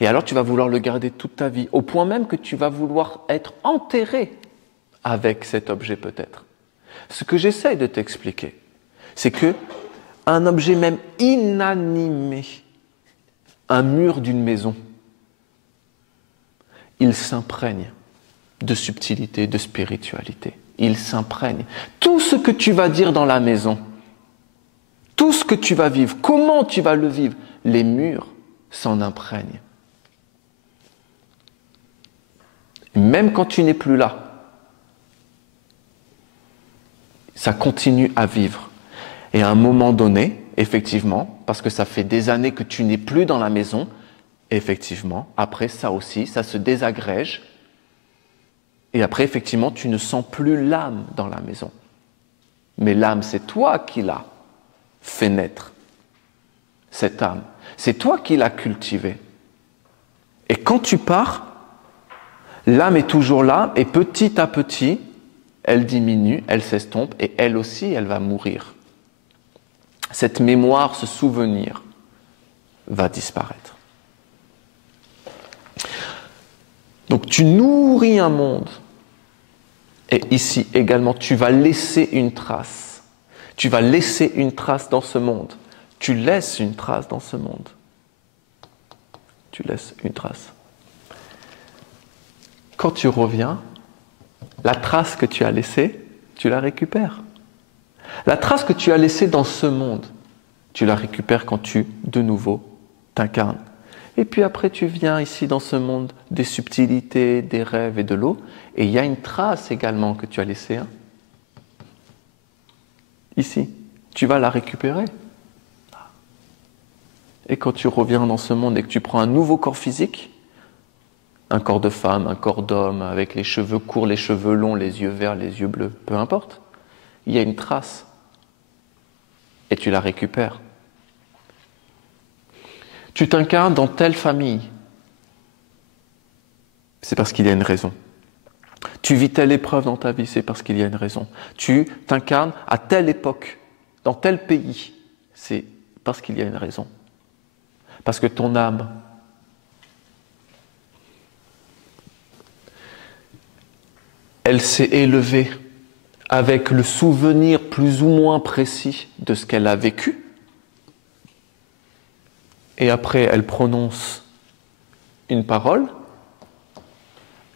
Et alors tu vas vouloir le garder toute ta vie, au point même que tu vas vouloir être enterré avec cet objet peut-être. Ce que j'essaie de t'expliquer, c'est que un objet même inanimé, un mur d'une maison, il s'imprègne de subtilité, de spiritualité. Il s'imprègne. Tout ce que tu vas dire dans la maison, tout ce que tu vas vivre, comment tu vas le vivre, les murs s'en imprègnent. Même quand tu n'es plus là, ça continue à vivre. Et à un moment donné, effectivement, parce que ça fait des années que tu n'es plus dans la maison, effectivement, après ça aussi, ça se désagrège. Et après, effectivement, tu ne sens plus l'âme dans la maison. Mais l'âme, c'est toi qui l'as fait naître, cette âme. C'est toi qui l'as cultivée. Et quand tu pars, l'âme est toujours là, et petit à petit, elle diminue, elle s'estompe, et elle aussi, elle va mourir. Cette mémoire, ce souvenir, va disparaître. Donc tu nourris un monde, et ici également, tu vas laisser une trace. Tu vas laisser une trace dans ce monde. Tu laisses une trace dans ce monde. Tu laisses une trace. Quand tu reviens, la trace que tu as laissée, tu la récupères. La trace que tu as laissée dans ce monde, tu la récupères quand tu, de nouveau, t'incarnes. Et puis après, tu viens ici dans ce monde des subtilités, des rêves et de l'eau. Et il y a une trace également que tu as laissée. Hein. Ici, tu vas la récupérer. Et quand tu reviens dans ce monde et que tu prends un nouveau corps physique, un corps de femme, un corps d'homme, avec les cheveux courts, les cheveux longs, les yeux verts, les yeux bleus, peu importe, il y a une trace. Et tu la récupères. Tu t'incarnes dans telle famille. C'est parce qu'il y a une raison. Tu vis telle épreuve dans ta vie, c'est parce qu'il y a une raison. Tu t'incarnes à telle époque, dans tel pays, c'est parce qu'il y a une raison. Parce que ton âme, elle s'est élevée avec le souvenir plus ou moins précis de ce qu'elle a vécu. Et après, elle prononce une parole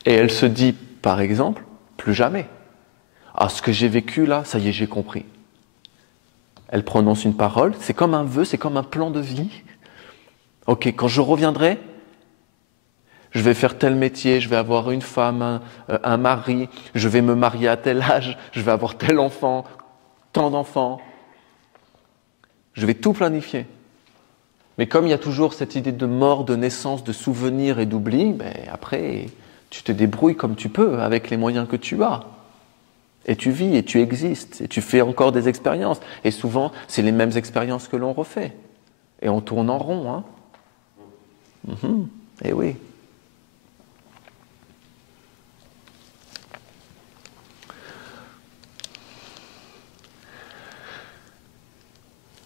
et elle se dit, par exemple, plus jamais. Ah, ce que j'ai vécu là, ça y est, j'ai compris. Elle prononce une parole, c'est comme un vœu, c'est comme un plan de vie. Ok, quand je reviendrai, je vais faire tel métier, je vais avoir une femme, un mari, je vais me marier à tel âge, je vais avoir tel enfant, tant d'enfants. Je vais tout planifier. Mais comme il y a toujours cette idée de mort, de naissance, de souvenir et d'oubli, ben après, tu te débrouilles comme tu peux, avec les moyens que tu as. Et tu vis, et tu existes, et tu fais encore des expériences. Et souvent, c'est les mêmes expériences que l'on refait. Et on tourne en rond, hein. Eh oui.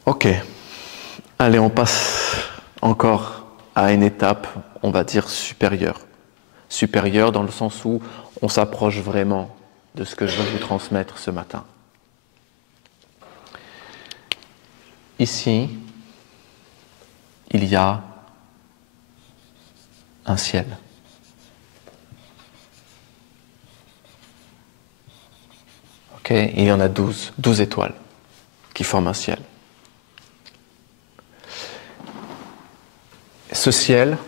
Ok. Allez, on passe encore à une étape, on va dire, supérieure. Supérieure dans le sens où on s'approche vraiment de ce que je veux vous transmettre ce matin. Ici, il y a un ciel. Ok, il y en a 12 étoiles qui forment un ciel. Ce ciel,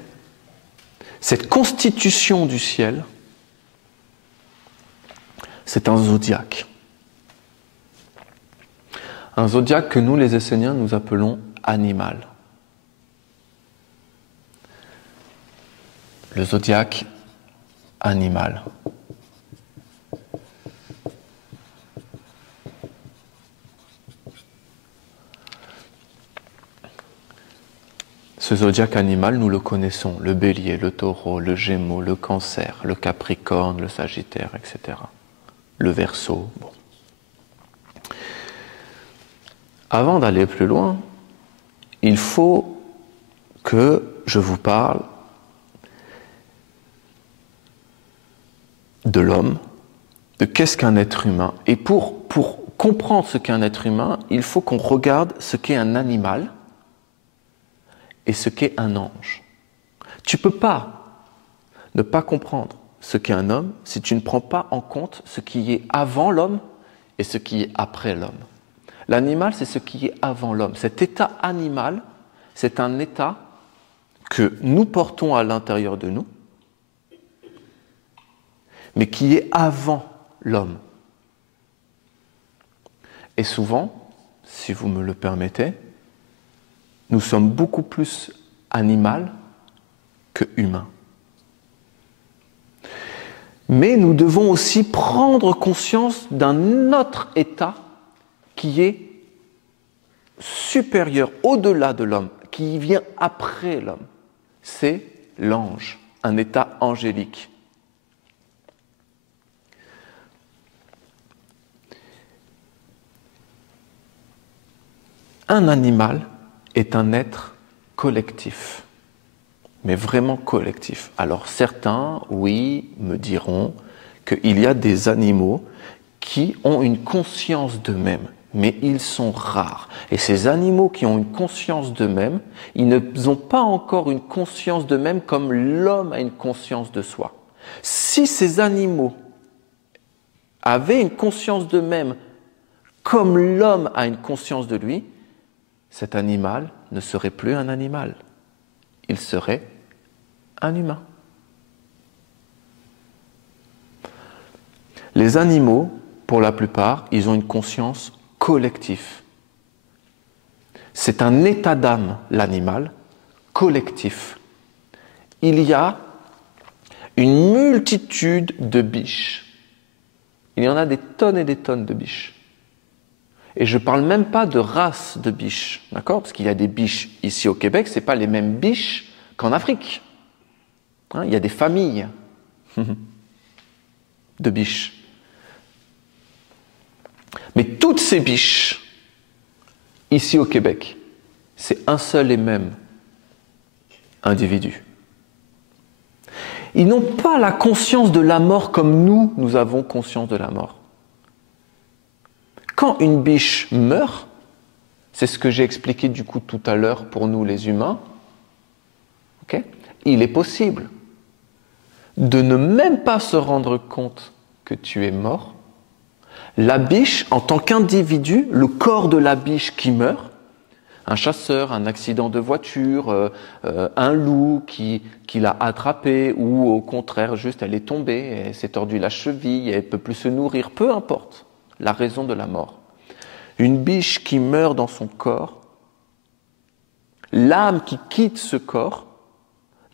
cette constitution du ciel, c'est un zodiaque. Un zodiaque que nous, les Esséniens, nous appelons animal. Le zodiaque animal. Ce zodiaque animal, nous le connaissons, le bélier, le taureau, le gémeau, le cancer, le capricorne, le sagittaire, etc. Le verseau. Bon. Avant d'aller plus loin, il faut que je vous parle de l'homme, de qu'est-ce qu'un être humain. Et pour comprendre ce qu'est un être humain, il faut qu'on regarde ce qu'est un animal et ce qu'est un ange. Tu ne peux pas ne pas comprendre ce qu'est un homme si tu ne prends pas en compte ce qui est avant l'homme et ce qui est après l'homme. L'animal, c'est ce qui est avant l'homme. Cet état animal, c'est un état que nous portons à l'intérieur de nous, mais qui est avant l'homme. Et souvent, si vous me le permettez, nous sommes beaucoup plus animal que humain. Mais nous devons aussi prendre conscience d'un autre état qui est supérieur, au-delà de l'homme, qui vient après l'homme. C'est l'ange, un état angélique. Un animal est un être collectif, mais vraiment collectif. Alors certains, oui, me diront qu'il y a des animaux qui ont une conscience d'eux-mêmes, mais ils sont rares. Et ces animaux qui ont une conscience d'eux-mêmes, ils n'ont pas encore une conscience d'eux-mêmes comme l'homme a une conscience de soi. Si ces animaux avaient une conscience d'eux-mêmes comme l'homme a une conscience de lui, cet animal ne serait plus un animal, il serait un humain. Les animaux, pour la plupart, ils ont une conscience collective. C'est un état d'âme, l'animal, collectif. Il y a une multitude de biches. Il y en a des tonnes et des tonnes de biches. Et je ne parle même pas de race de biches, d'accord? Parce qu'il y a des biches ici au Québec, ce n'est pas les mêmes biches qu'en Afrique. Hein, il y a des familles de biches. Mais toutes ces biches, ici au Québec, c'est un seul et même individu. Ils n'ont pas la conscience de la mort comme nous avons conscience de la mort. Quand une biche meurt, c'est ce que j'ai expliqué du coup tout à l'heure pour nous les humains, okay, il est possible de ne même pas se rendre compte que tu es mort. La biche, en tant qu'individu, le corps de la biche qui meurt, un chasseur, un accident de voiture, un loup qui l'a attrapé, ou au contraire, juste elle est tombée, elle s'est tordue la cheville, elle ne peut plus se nourrir, peu importe la raison de la mort. Une biche qui meurt dans son corps, l'âme qui quitte ce corps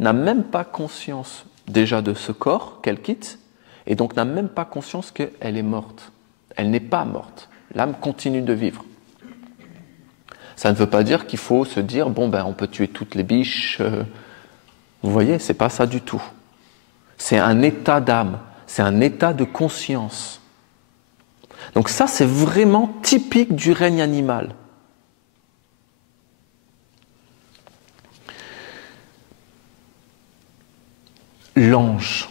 n'a même pas conscience déjà de ce corps qu'elle quitte, et donc n'a même pas conscience qu'elle est morte. Elle n'est pas morte. L'âme continue de vivre. Ça ne veut pas dire qu'il faut se dire, bon ben on peut tuer toutes les biches. Vous voyez, c'est pas ça du tout. C'est un état d'âme, c'est un état de conscience. Donc ça, c'est vraiment typique du règne animal. L'ange.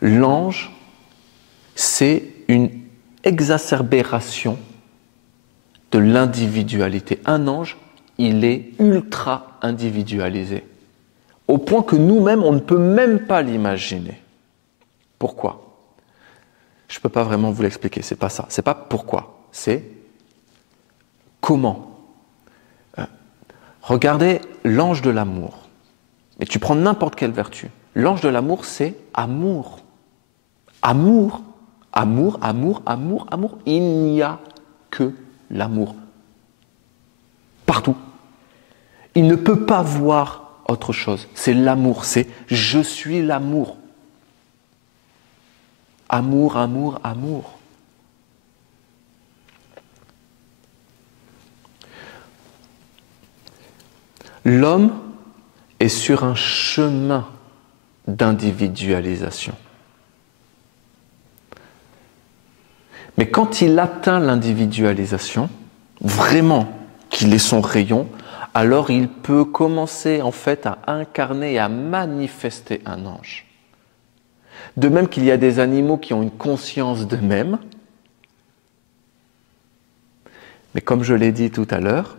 L'ange, c'est une exacerbation de l'individualité. Un ange, il est ultra individualisé, au point que nous-mêmes, on ne peut même pas l'imaginer. Pourquoi ? Je ne peux pas vraiment vous l'expliquer, c'est pas ça. C'est pas pourquoi, c'est comment. Regardez l'ange de l'amour. Et tu prends n'importe quelle vertu. L'ange de l'amour, c'est amour. Amour, amour, amour, amour, amour. Il n'y a que l'amour. Partout. Il ne peut pas voir autre chose. C'est l'amour, c'est « je suis l'amour ». Amour, amour, amour. L'homme est sur un chemin d'individualisation. Mais quand il atteint l'individualisation, vraiment qu'il est son rayon, alors il peut commencer en fait à incarner et à manifester un ange. De même qu'il y a des animaux qui ont une conscience d'eux-mêmes, mais comme je l'ai dit tout à l'heure,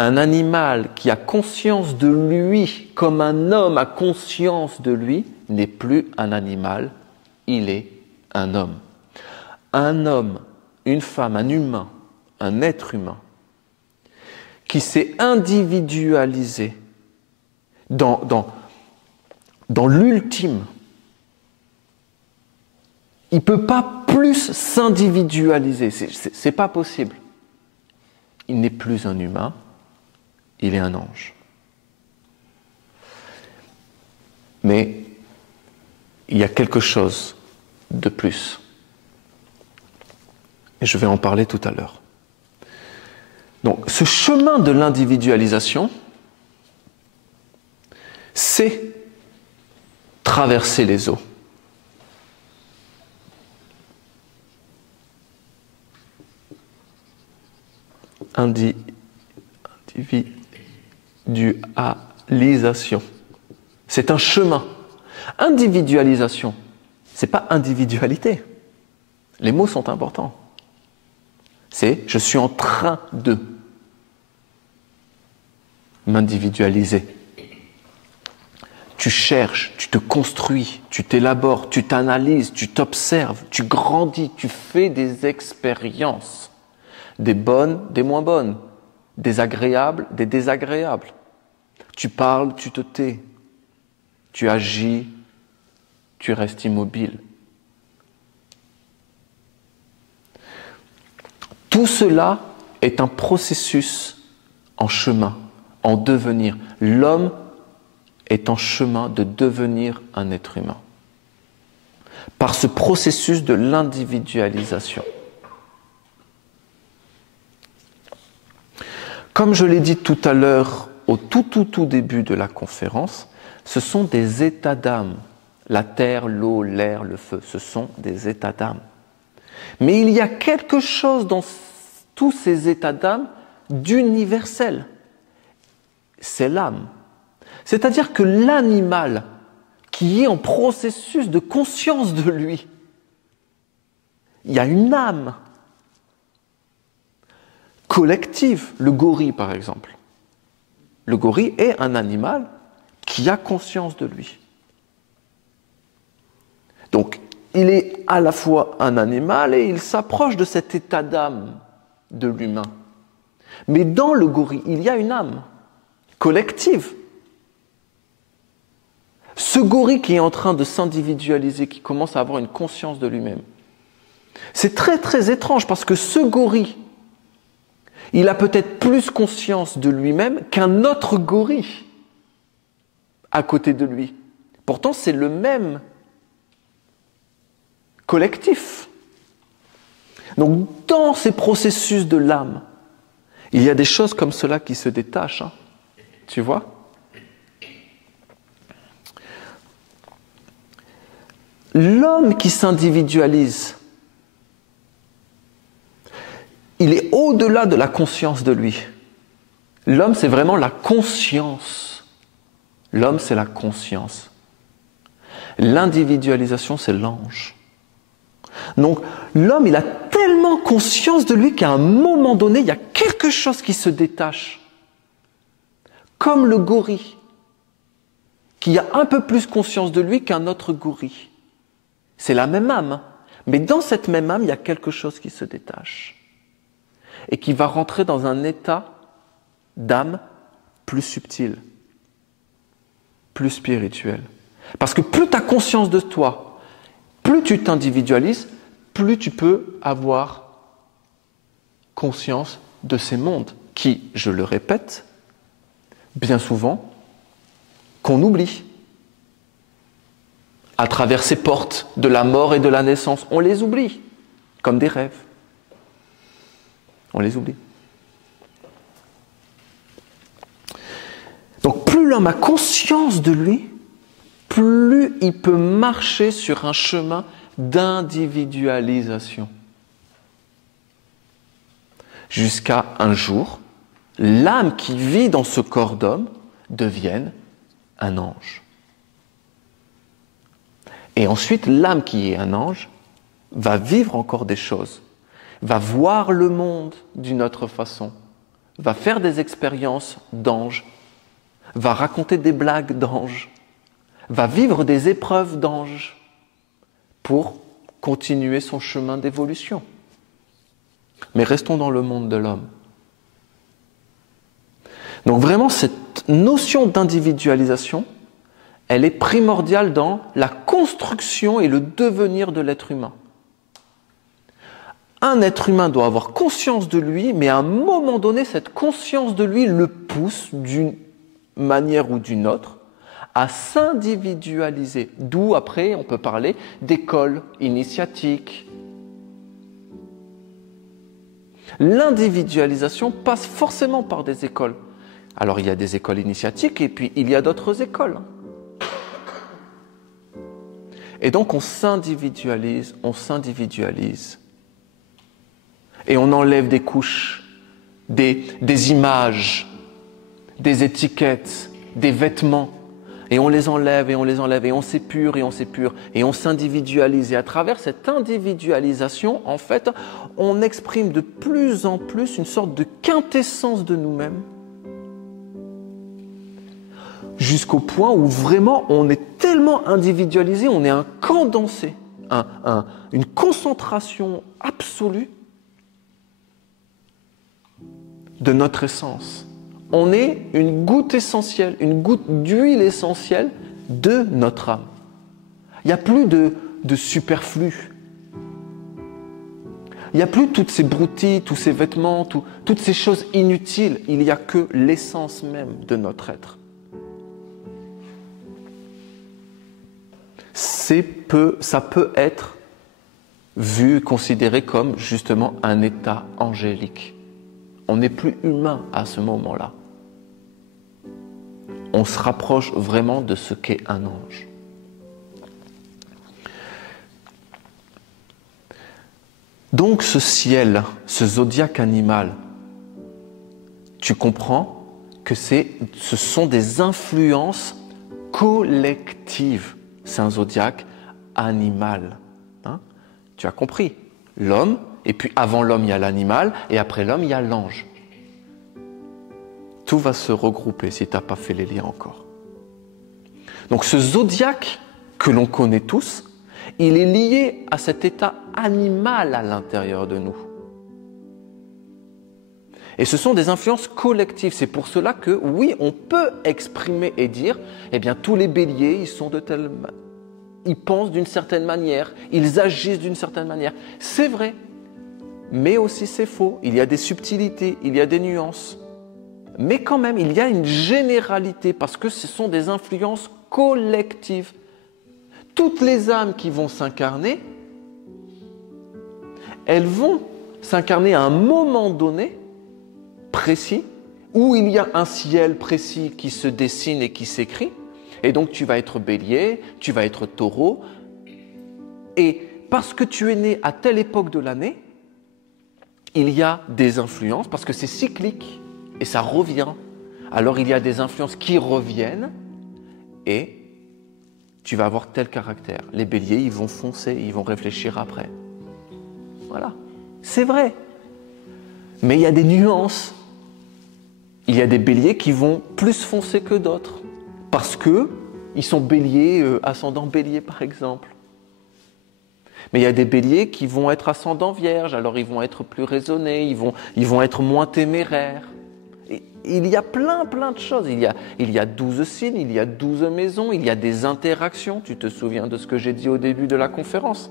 Un animal qui a conscience de lui comme un homme a conscience de lui n'est plus un animal, il est un homme. Un homme, une femme, un humain, un être humain qui s'est individualisé dans l'ultime. Il ne peut pas plus s'individualiser, c'est pas possible. Il n'est plus un humain, il est un ange. Mais il y a quelque chose de plus. Et je vais en parler tout à l'heure. Donc, ce chemin de l'individualisation, c'est traverser les eaux. Individualisation. C'est un chemin. Individualisation, c'est pas individualité. Les mots sont importants. C'est je suis en train de m'individualiser. Tu cherches, tu te construis, tu t'élabores, tu t'analyses, tu t'observes, tu grandis, tu fais des expériences. Des bonnes, des moins bonnes, des agréables, des désagréables. Tu parles, tu te tais, tu agis, tu restes immobile. Tout cela est un processus en chemin, en devenir. L'homme est en chemin de devenir un être humain. Par ce processus de l'individualisation. Comme je l'ai dit tout à l'heure, au tout début de la conférence, ce sont des états d'âme. La terre, l'eau, l'air, le feu, ce sont des états d'âme. Mais il y a quelque chose dans tous ces états d'âme d'universel. C'est l'âme. C'est-à-dire que l'animal qui est en processus de conscience de lui, il y a une âme collective. Le gorille, par exemple. Le gorille est un animal qui a conscience de lui. Donc, il est à la fois un animal et il s'approche de cet état d'âme de l'humain. Mais dans le gorille, il y a une âme collective. Ce gorille qui est en train de s'individualiser, qui commence à avoir une conscience de lui-même, c'est très très étrange parce que ce gorille, il a peut-être plus conscience de lui-même qu'un autre gorille à côté de lui. Pourtant, c'est le même collectif. Donc, dans ces processus de l'âme, il y a des choses comme cela qui se détachent. Hein. Tu vois ? L'homme qui s'individualise, il est au-delà de la conscience de lui. L'homme, c'est vraiment la conscience. L'homme, c'est la conscience. L'individualisation, c'est l'ange. Donc, l'homme, il a tellement conscience de lui qu'à un moment donné, il y a quelque chose qui se détache. Comme le gorille, qui a un peu plus conscience de lui qu'un autre gorille. C'est la même âme, mais dans cette même âme, il y a quelque chose qui se détache et qui va rentrer dans un état d'âme plus subtil, plus spirituel. Parce que plus tu as conscience de toi, plus tu t'individualises, plus tu peux avoir conscience de ces mondes qui, je le répète, bien souvent, qu'on oublie. À travers ces portes de la mort et de la naissance, on les oublie, comme des rêves. On les oublie. Donc plus l'homme a conscience de lui, plus il peut marcher sur un chemin d'individualisation. Jusqu'à un jour, l'âme qui vit dans ce corps d'homme devienne un ange. Et ensuite, l'âme qui est un ange va vivre encore des choses, va voir le monde d'une autre façon, va faire des expériences d'ange, va raconter des blagues d'ange, va vivre des épreuves d'ange pour continuer son chemin d'évolution. Mais restons dans le monde de l'homme. Donc vraiment, cette notion d'individualisation, elle est primordiale dans la construction et le devenir de l'être humain. Un être humain doit avoir conscience de lui, mais à un moment donné, cette conscience de lui le pousse d'une manière ou d'une autre à s'individualiser. D'où, après, on peut parler d'école initiatique. L'individualisation passe forcément par des écoles. Alors, il y a des écoles initiatiques et puis il y a d'autres écoles. Et donc, on s'individualise. Et on enlève des couches, des images, des étiquettes, des vêtements. Et on les enlève, et on s'épure, et on s'individualise. Et à travers cette individualisation, en fait, on exprime de plus en plus une sorte de quintessence de nous-mêmes, jusqu'au point où vraiment on est tellement individualisé, on est un condensé, une concentration absolue de notre essence. On est une goutte essentielle, une goutte d'huile essentielle de notre âme. Il n'y a plus de superflu. Il n'y a plus toutes ces broutilles, tous ces vêtements, toutes ces choses inutiles. Il n'y a que l'essence même de notre être. Ça peut être vu, considéré comme justement un état angélique. On n'est plus humain à ce moment-là. On se rapproche vraiment de ce qu'est un ange. Donc ce ciel, ce zodiaque animal, tu comprends que ce sont des influences collectives. C'est un zodiaque animal. Hein? Tu as compris. L'homme, et puis avant l'homme, il y a l'animal, et après l'homme, il y a l'ange. Tout va se regrouper si tu n'as pas fait les liens encore. Donc ce zodiaque que l'on connaît tous, il est lié à cet état animal à l'intérieur de nous. Et ce sont des influences collectives. C'est pour cela que, oui, on peut exprimer et dire, eh bien, tous les béliers, ils pensent d'une certaine manière, ils agissent d'une certaine manière. C'est vrai, mais aussi c'est faux. Il y a des subtilités, il y a des nuances. Mais quand même, il y a une généralité parce que ce sont des influences collectives. Toutes les âmes qui vont s'incarner, elles vont s'incarner à un moment donné précis, où il y a un ciel précis qui se dessine et qui s'écrit. Et donc tu vas être bélier, tu vas être taureau. Et parce que tu es né à telle époque de l'année, il y a des influences, parce que c'est cyclique et ça revient. Alors il y a des influences qui reviennent et tu vas avoir tel caractère. Les béliers, ils vont foncer, ils vont réfléchir après. Voilà, c'est vrai. Mais il y a des nuances. Il y a des béliers qui vont plus foncer que d'autres. Parce qu'ils sont béliers, ascendant bélier par exemple. Mais il y a des béliers qui vont être ascendant vierge, alors ils vont être plus raisonnés, ils vont être moins téméraires. Et il y a plein de choses. Il y a 12 signes, il y a 12 maisons, il y a des interactions. Tu te souviens de ce que j'ai dit au début de la conférence.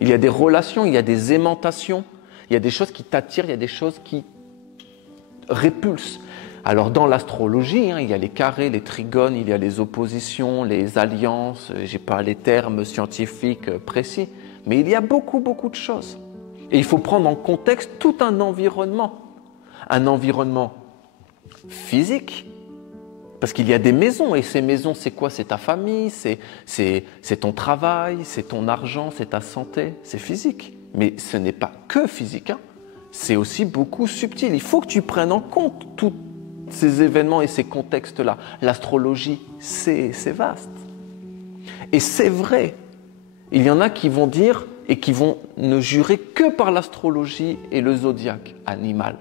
Il y a des relations, il y a des aimantations. Il y a des choses qui t'attirent, il y a des choses qui répulsent. Alors dans l'astrologie, il y a les carrés, les trigones, il y a les oppositions, les alliances, je n'ai pas les termes scientifiques précis, mais il y a beaucoup de choses. Et il faut prendre en contexte tout un environnement physique, parce qu'il y a des maisons, et ces maisons, c'est quoi? C'est ta famille, c'est ton travail, c'est ton argent, c'est ta santé, c'est physique. Mais ce n'est pas que physique, c'est aussi beaucoup subtil. Il faut que tu prennes en compte tous ces événements et ces contextes-là. L'astrologie, c'est vaste. Et c'est vrai. Il y en a qui vont dire et qui vont ne jurer que par l'astrologie et le zodiaque animal.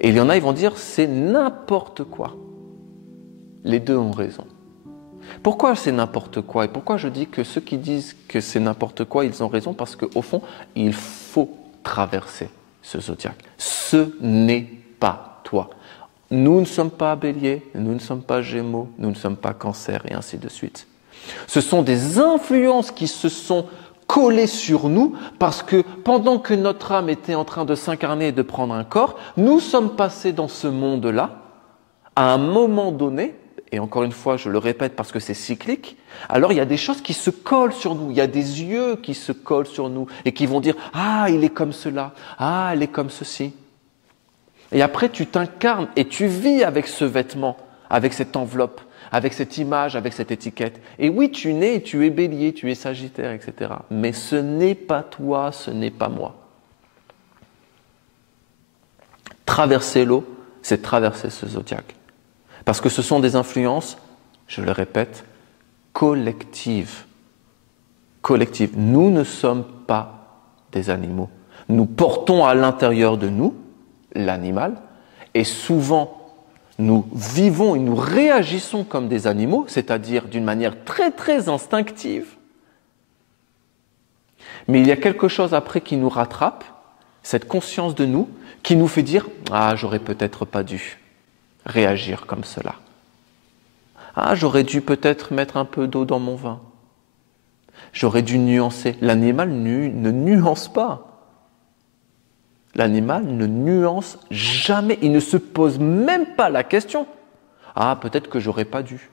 Et il y en a, ils vont dire c'est n'importe quoi. Les deux ont raison. Pourquoi c'est n'importe quoi? Et pourquoi je dis que ceux qui disent que c'est n'importe quoi, ils ont raison? Parce qu'au fond, il faut traverser ce zodiaque. Ce n'est pas toi. Nous ne sommes pas Bélier, nous ne sommes pas Gémeaux, nous ne sommes pas Cancer, et ainsi de suite. Ce sont des influences qui se sont collées sur nous parce que pendant que notre âme était en train de s'incarner et de prendre un corps, nous sommes passés dans ce monde-là à un moment donné. Et encore une fois, je le répète parce que c'est cyclique, alors il y a des choses qui se collent sur nous, il y a des yeux qui se collent sur nous et qui vont dire « Ah, il est comme cela, ah, elle est comme ceci ». Et après, tu t'incarnes et tu vis avec ce vêtement, avec cette enveloppe, avec cette image, avec cette étiquette. Et oui, tu nais, tu es Bélier, tu es Sagittaire, etc. Mais ce n'est pas toi, ce n'est pas moi. Traverser l'eau, c'est traverser ce zodiaque. Parce que ce sont des influences, je le répète, collectives. Collectives. Nous ne sommes pas des animaux. Nous portons à l'intérieur de nous l'animal et souvent nous vivons et nous réagissons comme des animaux, c'est-à-dire d'une manière très très instinctive. Mais il y a quelque chose après qui nous rattrape, cette conscience de nous, qui nous fait dire « Ah, j'aurais peut-être pas dû réagir comme cela. Ah, j'aurais dû peut-être mettre un peu d'eau dans mon vin. J'aurais dû nuancer. » L'animal ne nuance pas. L'animal ne nuance jamais. Il ne se pose même pas la question. Ah, peut-être que j'aurais pas dû.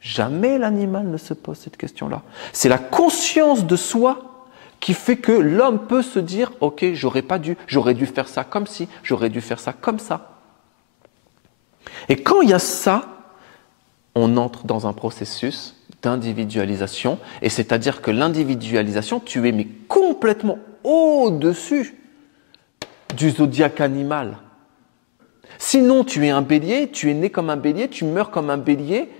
Jamais l'animal ne se pose cette question-là. C'est la conscience de soi qui fait que l'homme peut se dire « Ok, j'aurais pas dû. J'aurais dû faire ça comme ci. J'aurais dû faire ça comme ça. » Et quand il y a ça, on entre dans un processus d'individualisation, et c'est-à-dire que l'individualisation, tu es mais complètement au-dessus du zodiaque animal. Sinon, tu es un bélier, tu es né comme un bélier, tu meurs comme un bélier,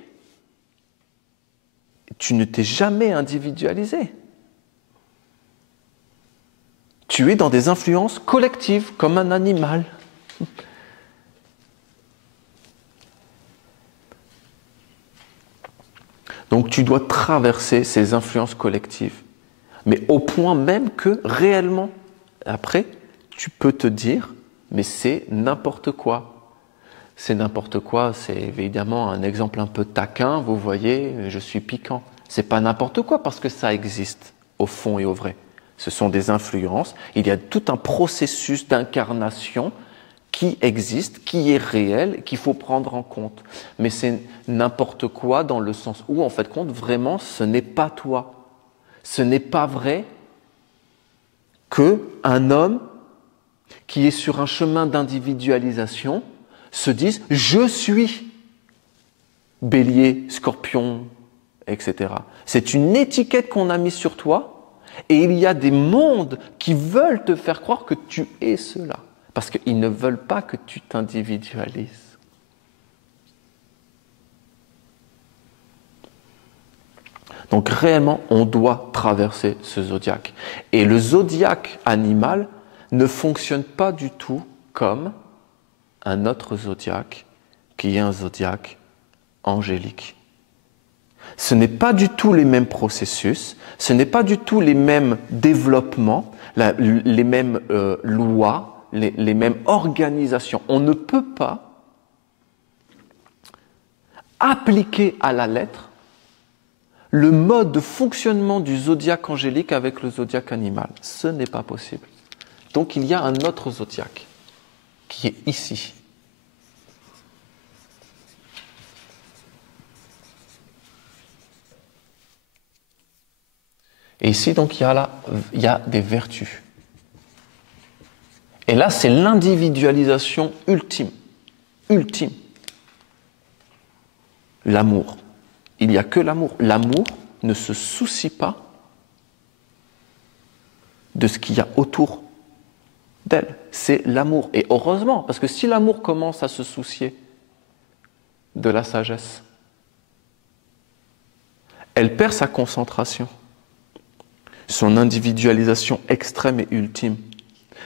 tu ne t'es jamais individualisé. Tu es dans des influences collectives, comme un animal. Donc tu dois traverser ces influences collectives, mais au point même que réellement, après, tu peux te dire, mais c'est n'importe quoi. C'est n'importe quoi, c'est évidemment un exemple un peu taquin, vous voyez, je suis piquant. C'est pas n'importe quoi parce que ça existe au fond et au vrai. Ce sont des influences, il y a tout un processus d'incarnation qui existe, qui est réel, qu'il faut prendre en compte. Mais c'est n'importe quoi dans le sens où, en fait, compte, vraiment, ce n'est pas toi. Ce n'est pas vrai qu'un homme qui est sur un chemin d'individualisation se dise « je suis bélier, scorpion, etc. » C'est une étiquette qu'on a mise sur toi et il y a des mondes qui veulent te faire croire que tu es cela. Parce qu'ils ne veulent pas que tu t'individualises. Donc réellement, on doit traverser ce zodiaque. Et le zodiaque animal ne fonctionne pas du tout comme un autre zodiaque, qui est un zodiaque angélique. Ce n'est pas du tout les mêmes processus, ce n'est pas du tout les mêmes développements, les mêmes lois, les mêmes organisations. On ne peut pas appliquer à la lettre le mode de fonctionnement du zodiaque angélique avec le zodiaque animal. Ce n'est pas possible. Donc il y a un autre zodiaque qui est ici. Et ici, donc, il y a des vertus. Et là, c'est l'individualisation ultime. Ultime. L'amour. Il n'y a que l'amour. L'amour ne se soucie pas de ce qu'il y a autour d'elle. C'est l'amour. Et heureusement, parce que si l'amour commence à se soucier de la sagesse, elle perd sa concentration, son individualisation extrême et ultime.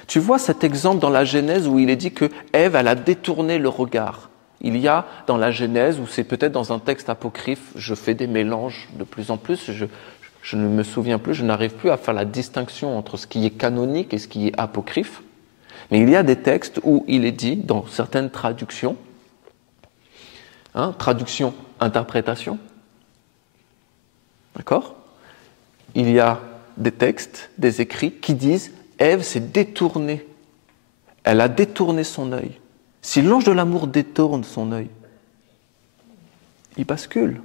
Tu vois cet exemple dans la Genèse où il est dit que Ève, elle a détourné le regard. Il y a dans la Genèse, ou c'est peut-être dans un texte apocryphe, je fais des mélanges de plus en plus, je ne me souviens plus, je n'arrive plus à faire la distinction entre ce qui est canonique et ce qui est apocryphe. Mais il y a des textes où il est dit, dans certaines traductions, traduction, interprétation, d'accord ? Il y a des textes, des écrits qui disent « Ève s'est détournée, elle a détourné son œil ». Si l'ange de l'amour détourne son œil, il bascule.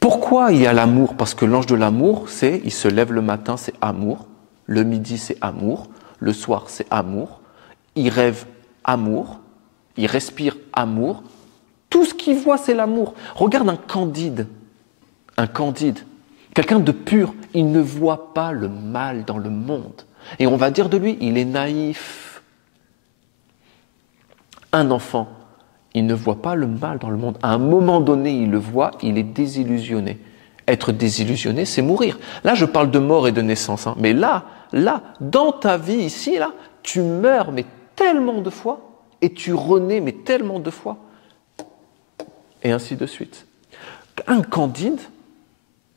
Pourquoi il y a l'amour ? Parce que l'ange de l'amour, il se lève le matin, c'est amour, le midi, c'est amour, le soir, c'est amour, il rêve amour, il respire amour, tout ce qu'il voit, c'est l'amour. Regarde un Candide, quelqu'un de pur, il ne voit pas le mal dans le monde. Et on va dire de lui, il est naïf. Un enfant, il ne voit pas le mal dans le monde. À un moment donné, il le voit, il est désillusionné. Être désillusionné, c'est mourir. Là, je parle de mort et de naissance. Mais là, dans ta vie ici, là, tu meurs, mais tellement de fois, et tu renais, mais tellement de fois, et ainsi de suite. Un Candide,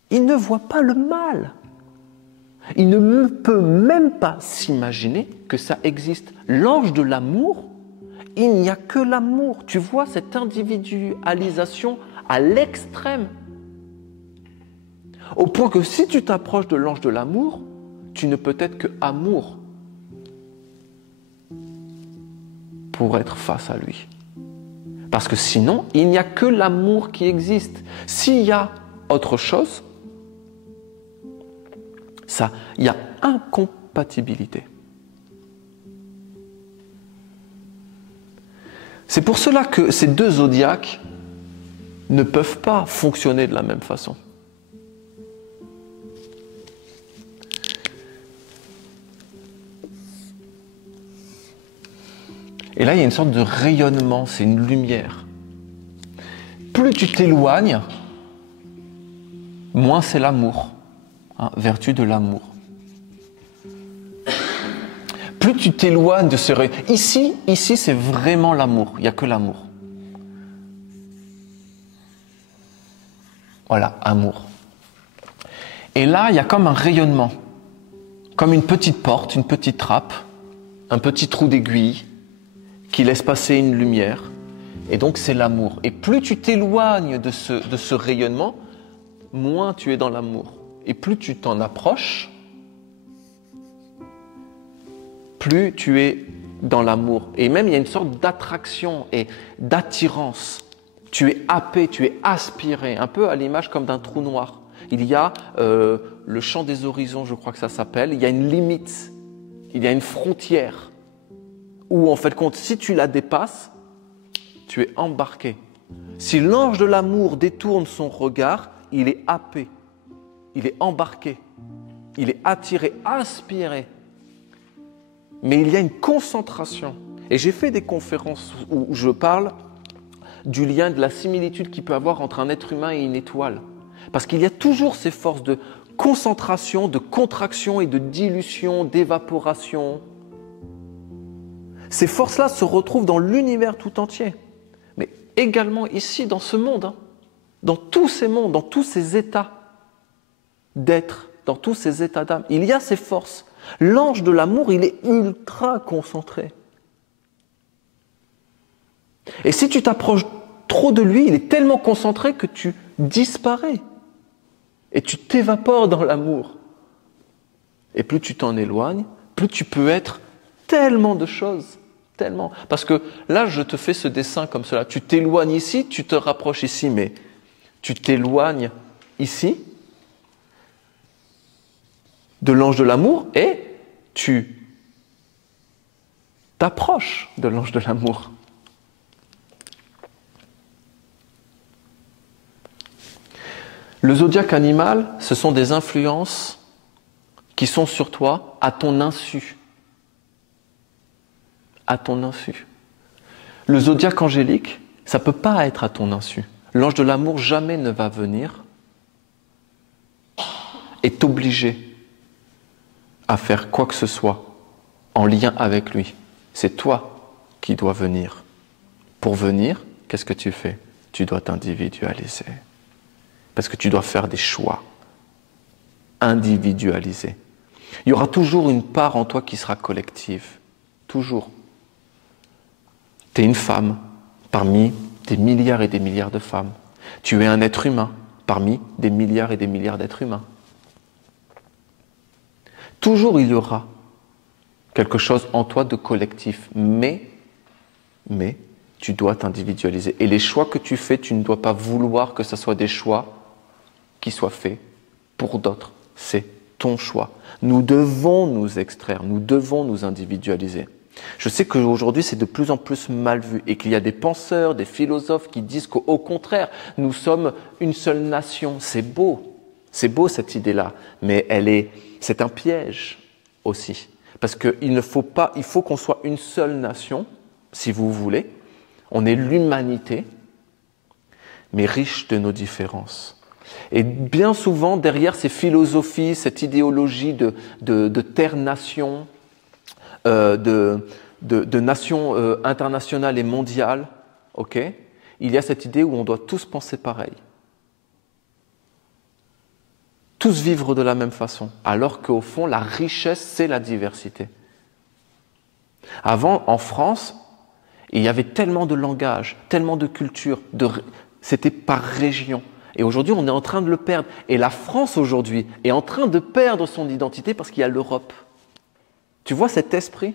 il ne voit pas le mal. Il ne peut même pas s'imaginer que ça existe. L'ange de l'amour, il n'y a que l'amour. Tu vois cette individualisation à l'extrême. Au point que si tu t'approches de l'ange de l'amour, tu ne peux être que amour pour être face à lui. Parce que sinon, il n'y a que l'amour qui existe. S'il y a autre chose, il y a incompatibilité. C'est pour cela que ces deux zodiaques ne peuvent pas fonctionner de la même façon. Et là, il y a une sorte de rayonnement, c'est une lumière. Plus tu t'éloignes, moins c'est l'amour, vertu de l'amour. Plus tu t'éloignes de ce rayonnement. Ici, c'est vraiment l'amour, il n'y a que l'amour. Voilà, amour. Et là, il y a comme un rayonnement, comme une petite porte, une petite trappe, un petit trou d'aiguille, qui laisse passer une lumière, et donc c'est l'amour. Et plus tu t'éloignes de ce rayonnement, moins tu es dans l'amour. Et plus tu t'en approches, plus tu es dans l'amour. Et même il y a une sorte d'attraction et d'attirance. Tu es happé, tu es aspiré, un peu à l'image comme d'un trou noir. Il y a le champ des horizons, je crois que ça s'appelle, il y a une limite, il y a une frontière. Où en fait, si tu la dépasses, tu es embarqué. Si l'ange de l'amour détourne son regard, il est happé, il est embarqué, il est attiré, aspiré. Mais il y a une concentration. Et j'ai fait des conférences où je parle du lien, de la similitude qu'il peut y avoir entre un être humain et une étoile. Parce qu'il y a toujours ces forces de concentration, de contraction et de dilution, d'évaporation. Ces forces-là se retrouvent dans l'univers tout entier, mais également ici, dans ce monde, dans tous ces mondes, dans tous ces états d'être, dans tous ces états d'âme. Il y a ces forces. L'ange de l'amour, il est ultra concentré. Et si tu t'approches trop de lui, il est tellement concentré que tu disparais et tu t'évapores dans l'amour. Et plus tu t'en éloignes, plus tu peux être tellement de choses, tellement. Parce que là, je te fais ce dessin comme cela. Tu t'éloignes ici, tu te rapproches ici, mais tu t'éloignes ici de l'ange de l'amour et tu t'approches de l'ange de l'amour. Le zodiaque animal, ce sont des influences qui sont sur toi à ton insu. À ton insu. Le zodiaque angélique, ça ne peut pas être à ton insu. L'ange de l'amour jamais ne va venir et t'obliger à faire quoi que ce soit en lien avec lui. C'est toi qui dois venir. Pour venir, qu'est-ce que tu fais? Tu dois t'individualiser. Parce que tu dois faire des choix individualisés. Il y aura toujours une part en toi qui sera collective. Toujours. Tu es une femme parmi des milliards et des milliards de femmes. Tu es un être humain parmi des milliards et des milliards d'êtres humains. Toujours il y aura quelque chose en toi de collectif, mais tu dois t'individualiser. Et les choix que tu fais, tu ne dois pas vouloir que ce soit des choix qui soient faits pour d'autres. C'est ton choix. Nous devons nous extraire, nous devons nous individualiser. Je sais qu'aujourd'hui, c'est de plus en plus mal vu et qu'il y a des penseurs, des philosophes qui disent qu'au contraire, nous sommes une seule nation. C'est beau cette idée-là, mais c'est un piège aussi. Parce il faut qu'on soit une seule nation, si vous voulez. On est l'humanité, mais riche de nos différences. Et bien souvent, derrière ces philosophies, cette idéologie de terre-nation, de nation internationale et mondiale, il y a cette idée où on doit tous penser pareil. Tous vivre de la même façon, alors qu'au fond, la richesse, c'est la diversité. Avant, en France, il y avait tellement de langages, tellement de cultures, c'était par région. Et aujourd'hui, on est en train de le perdre. Et la France, aujourd'hui, est en train de perdre son identité parce qu'il y a l'Europe. Tu vois cet esprit?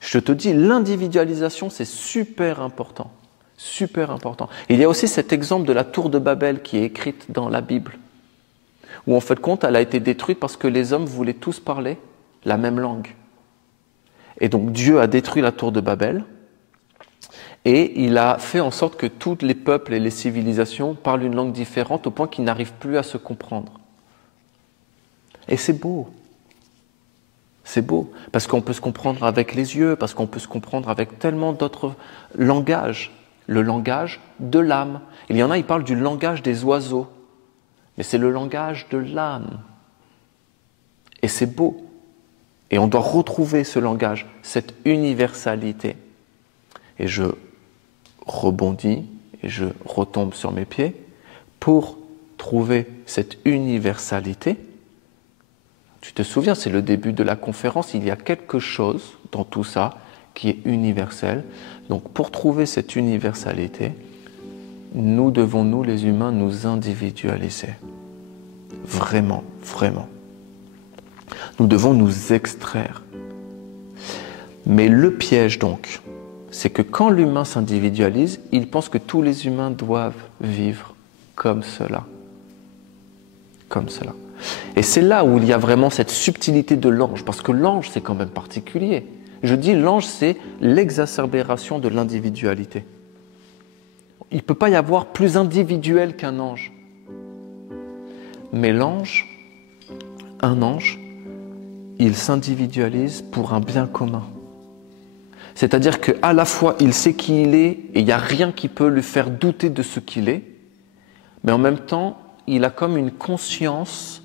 Je te dis, l'individualisation, c'est super important. Super important. Il y a aussi cet exemple de la tour de Babel qui est écrite dans la Bible, où en fait compte, elle a été détruite parce que les hommes voulaient tous parler la même langue. Et donc Dieu a détruit la tour de Babel et il a fait en sorte que tous les peuples et les civilisations parlent une langue différente au point qu'ils n'arrivent plus à se comprendre. Et c'est beau. C'est beau, parce qu'on peut se comprendre avec les yeux, parce qu'on peut se comprendre avec tellement d'autres langages. Le langage de l'âme. Il y en a, ils parlent du langage des oiseaux, mais c'est le langage de l'âme. Et c'est beau. Et on doit retrouver ce langage, cette universalité. Et je rebondis et je retombe sur mes pieds pour trouver cette universalité. Tu te souviens, c'est le début de la conférence, il y a quelque chose dans tout ça qui est universel. Donc pour trouver cette universalité, nous devons, nous les humains, nous individualiser. Vraiment, vraiment. Nous devons nous extraire. Mais le piège donc, c'est que quand l'humain s'individualise, il pense que tous les humains doivent vivre comme cela. Comme cela. Et c'est là où il y a vraiment cette subtilité de l'ange, parce que l'ange, c'est quand même particulier. Je dis l'ange, c'est l'exacerbération de l'individualité. Il ne peut pas y avoir plus individuel qu'un ange. Mais l'ange, un ange, il s'individualise pour un bien commun. C'est-à-dire qu'à la fois, il sait qui il est et il n'y a rien qui peut lui faire douter de ce qu'il est, mais en même temps, il a comme une conscience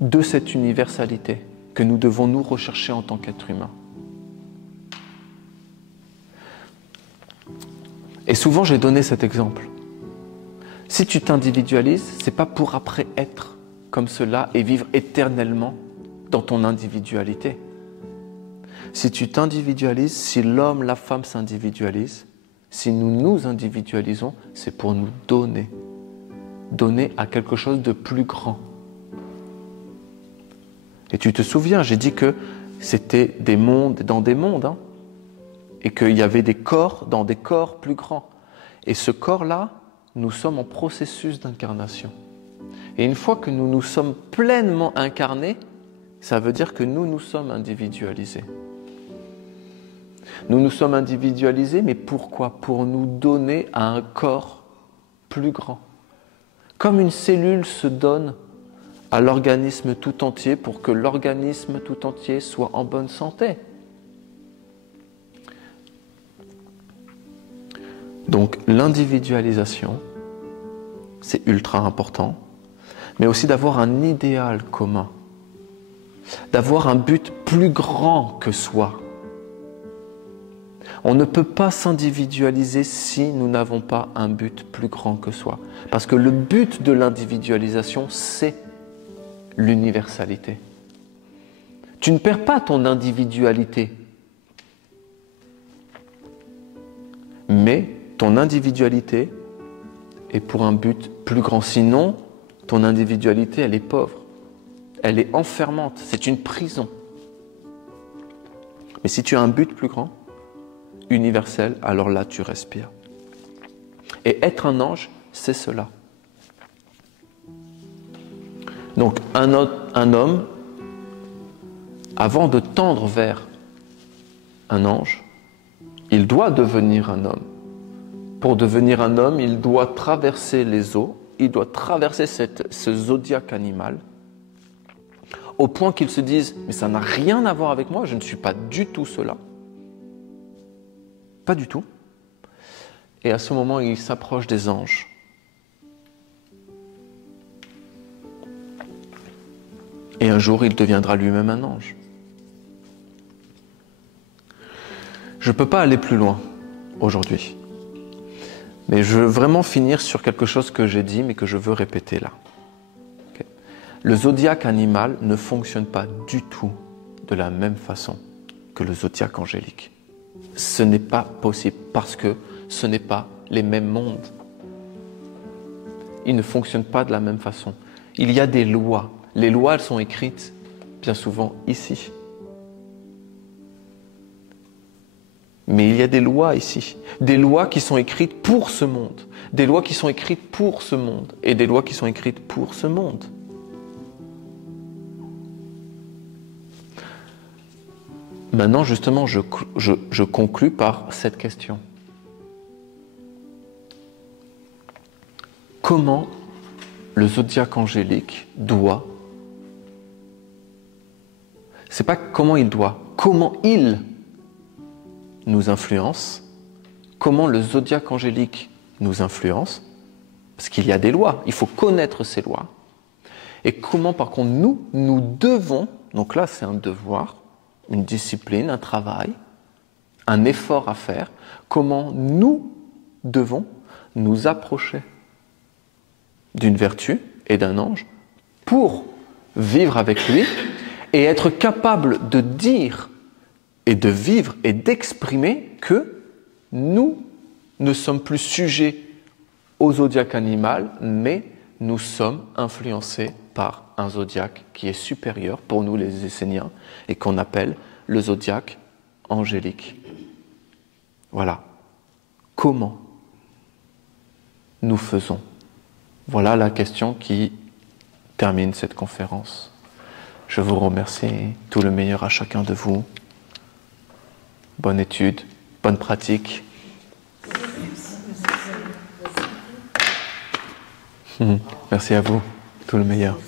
de cette universalité que nous devons nous rechercher en tant qu'être humain. Et souvent, j'ai donné cet exemple. Si tu t'individualises, ce n'est pas pour après être comme cela et vivre éternellement dans ton individualité. Si tu t'individualises, si l'homme, la femme s'individualisent, si nous nous individualisons, c'est pour nous donner à quelque chose de plus grand. Et tu te souviens, j'ai dit que c'était des mondes dans des mondes, et qu'il y avait des corps dans des corps plus grands. Et ce corps-là, nous sommes en processus d'incarnation. Et une fois que nous nous sommes pleinement incarnés, ça veut dire que nous nous sommes individualisés. Nous nous sommes individualisés, mais pourquoi? Pour nous donner à un corps plus grand. Comme une cellule se donne à l'organisme tout entier pour que l'organisme tout entier soit en bonne santé. Donc l'individualisation, c'est ultra important, mais aussi d'avoir un idéal commun d'avoir un but plus grand que soi. On ne peut pas s'individualiser si nous n'avons pas un but plus grand que soi. Parce que le but de l'individualisation, c'est l'universalité. Tu ne perds pas ton individualité, mais ton individualité est pour un but plus grand. Sinon, ton individualité, elle est pauvre. Elle est enfermante. C'est une prison. Mais si tu as un but plus grand, universel, alors là, tu respires. Et être un ange, c'est cela. Donc, un homme, avant de tendre vers un ange, il doit devenir un homme. Pour devenir un homme, il doit traverser les eaux, il doit traverser ce zodiaque animal, au point qu'il se dise « mais ça n'a rien à voir avec moi, je ne suis pas du tout cela ». Pas du tout. Et à ce moment, il s'approche des anges. Et un jour, il deviendra lui-même un ange. Je ne peux pas aller plus loin aujourd'hui. Mais je veux vraiment finir sur quelque chose que j'ai dit, mais que je veux répéter là. Okay. Le zodiaque animal ne fonctionne pas du tout de la même façon que le zodiaque angélique. Ce n'est pas possible parce que ce n'est pas les mêmes mondes. Ils ne fonctionnent pas de la même façon. Il y a des lois. Les lois, elles sont écrites bien souvent ici. Mais il y a des lois ici. Des lois qui sont écrites pour ce monde. Des lois qui sont écrites pour ce monde. Et des lois qui sont écrites pour ce monde. Maintenant, justement, je conclus par cette question. Comment le zodiaque angélique doit, c'est pas comment il doit, comment il nous influence, comment le zodiaque angélique nous influence, parce qu'il y a des lois, il faut connaître ces lois, et comment par contre nous devons, donc là c'est un devoir, une discipline, un travail, un effort à faire, comment nous devons nous approcher d'une vertu et d'un ange pour vivre avec lui et être capable de dire et de vivre et d'exprimer que nous ne sommes plus sujets au zodiaque animal, mais nous sommes influencés par un zodiaque qui est supérieur pour nous les Esséniens et qu'on appelle le zodiaque angélique. Voilà. Comment nous faisons? Voilà la question qui termine cette conférence. Je vous remercie. Tout le meilleur à chacun de vous. Bonne étude, bonne pratique. Merci à vous. Tout le meilleur.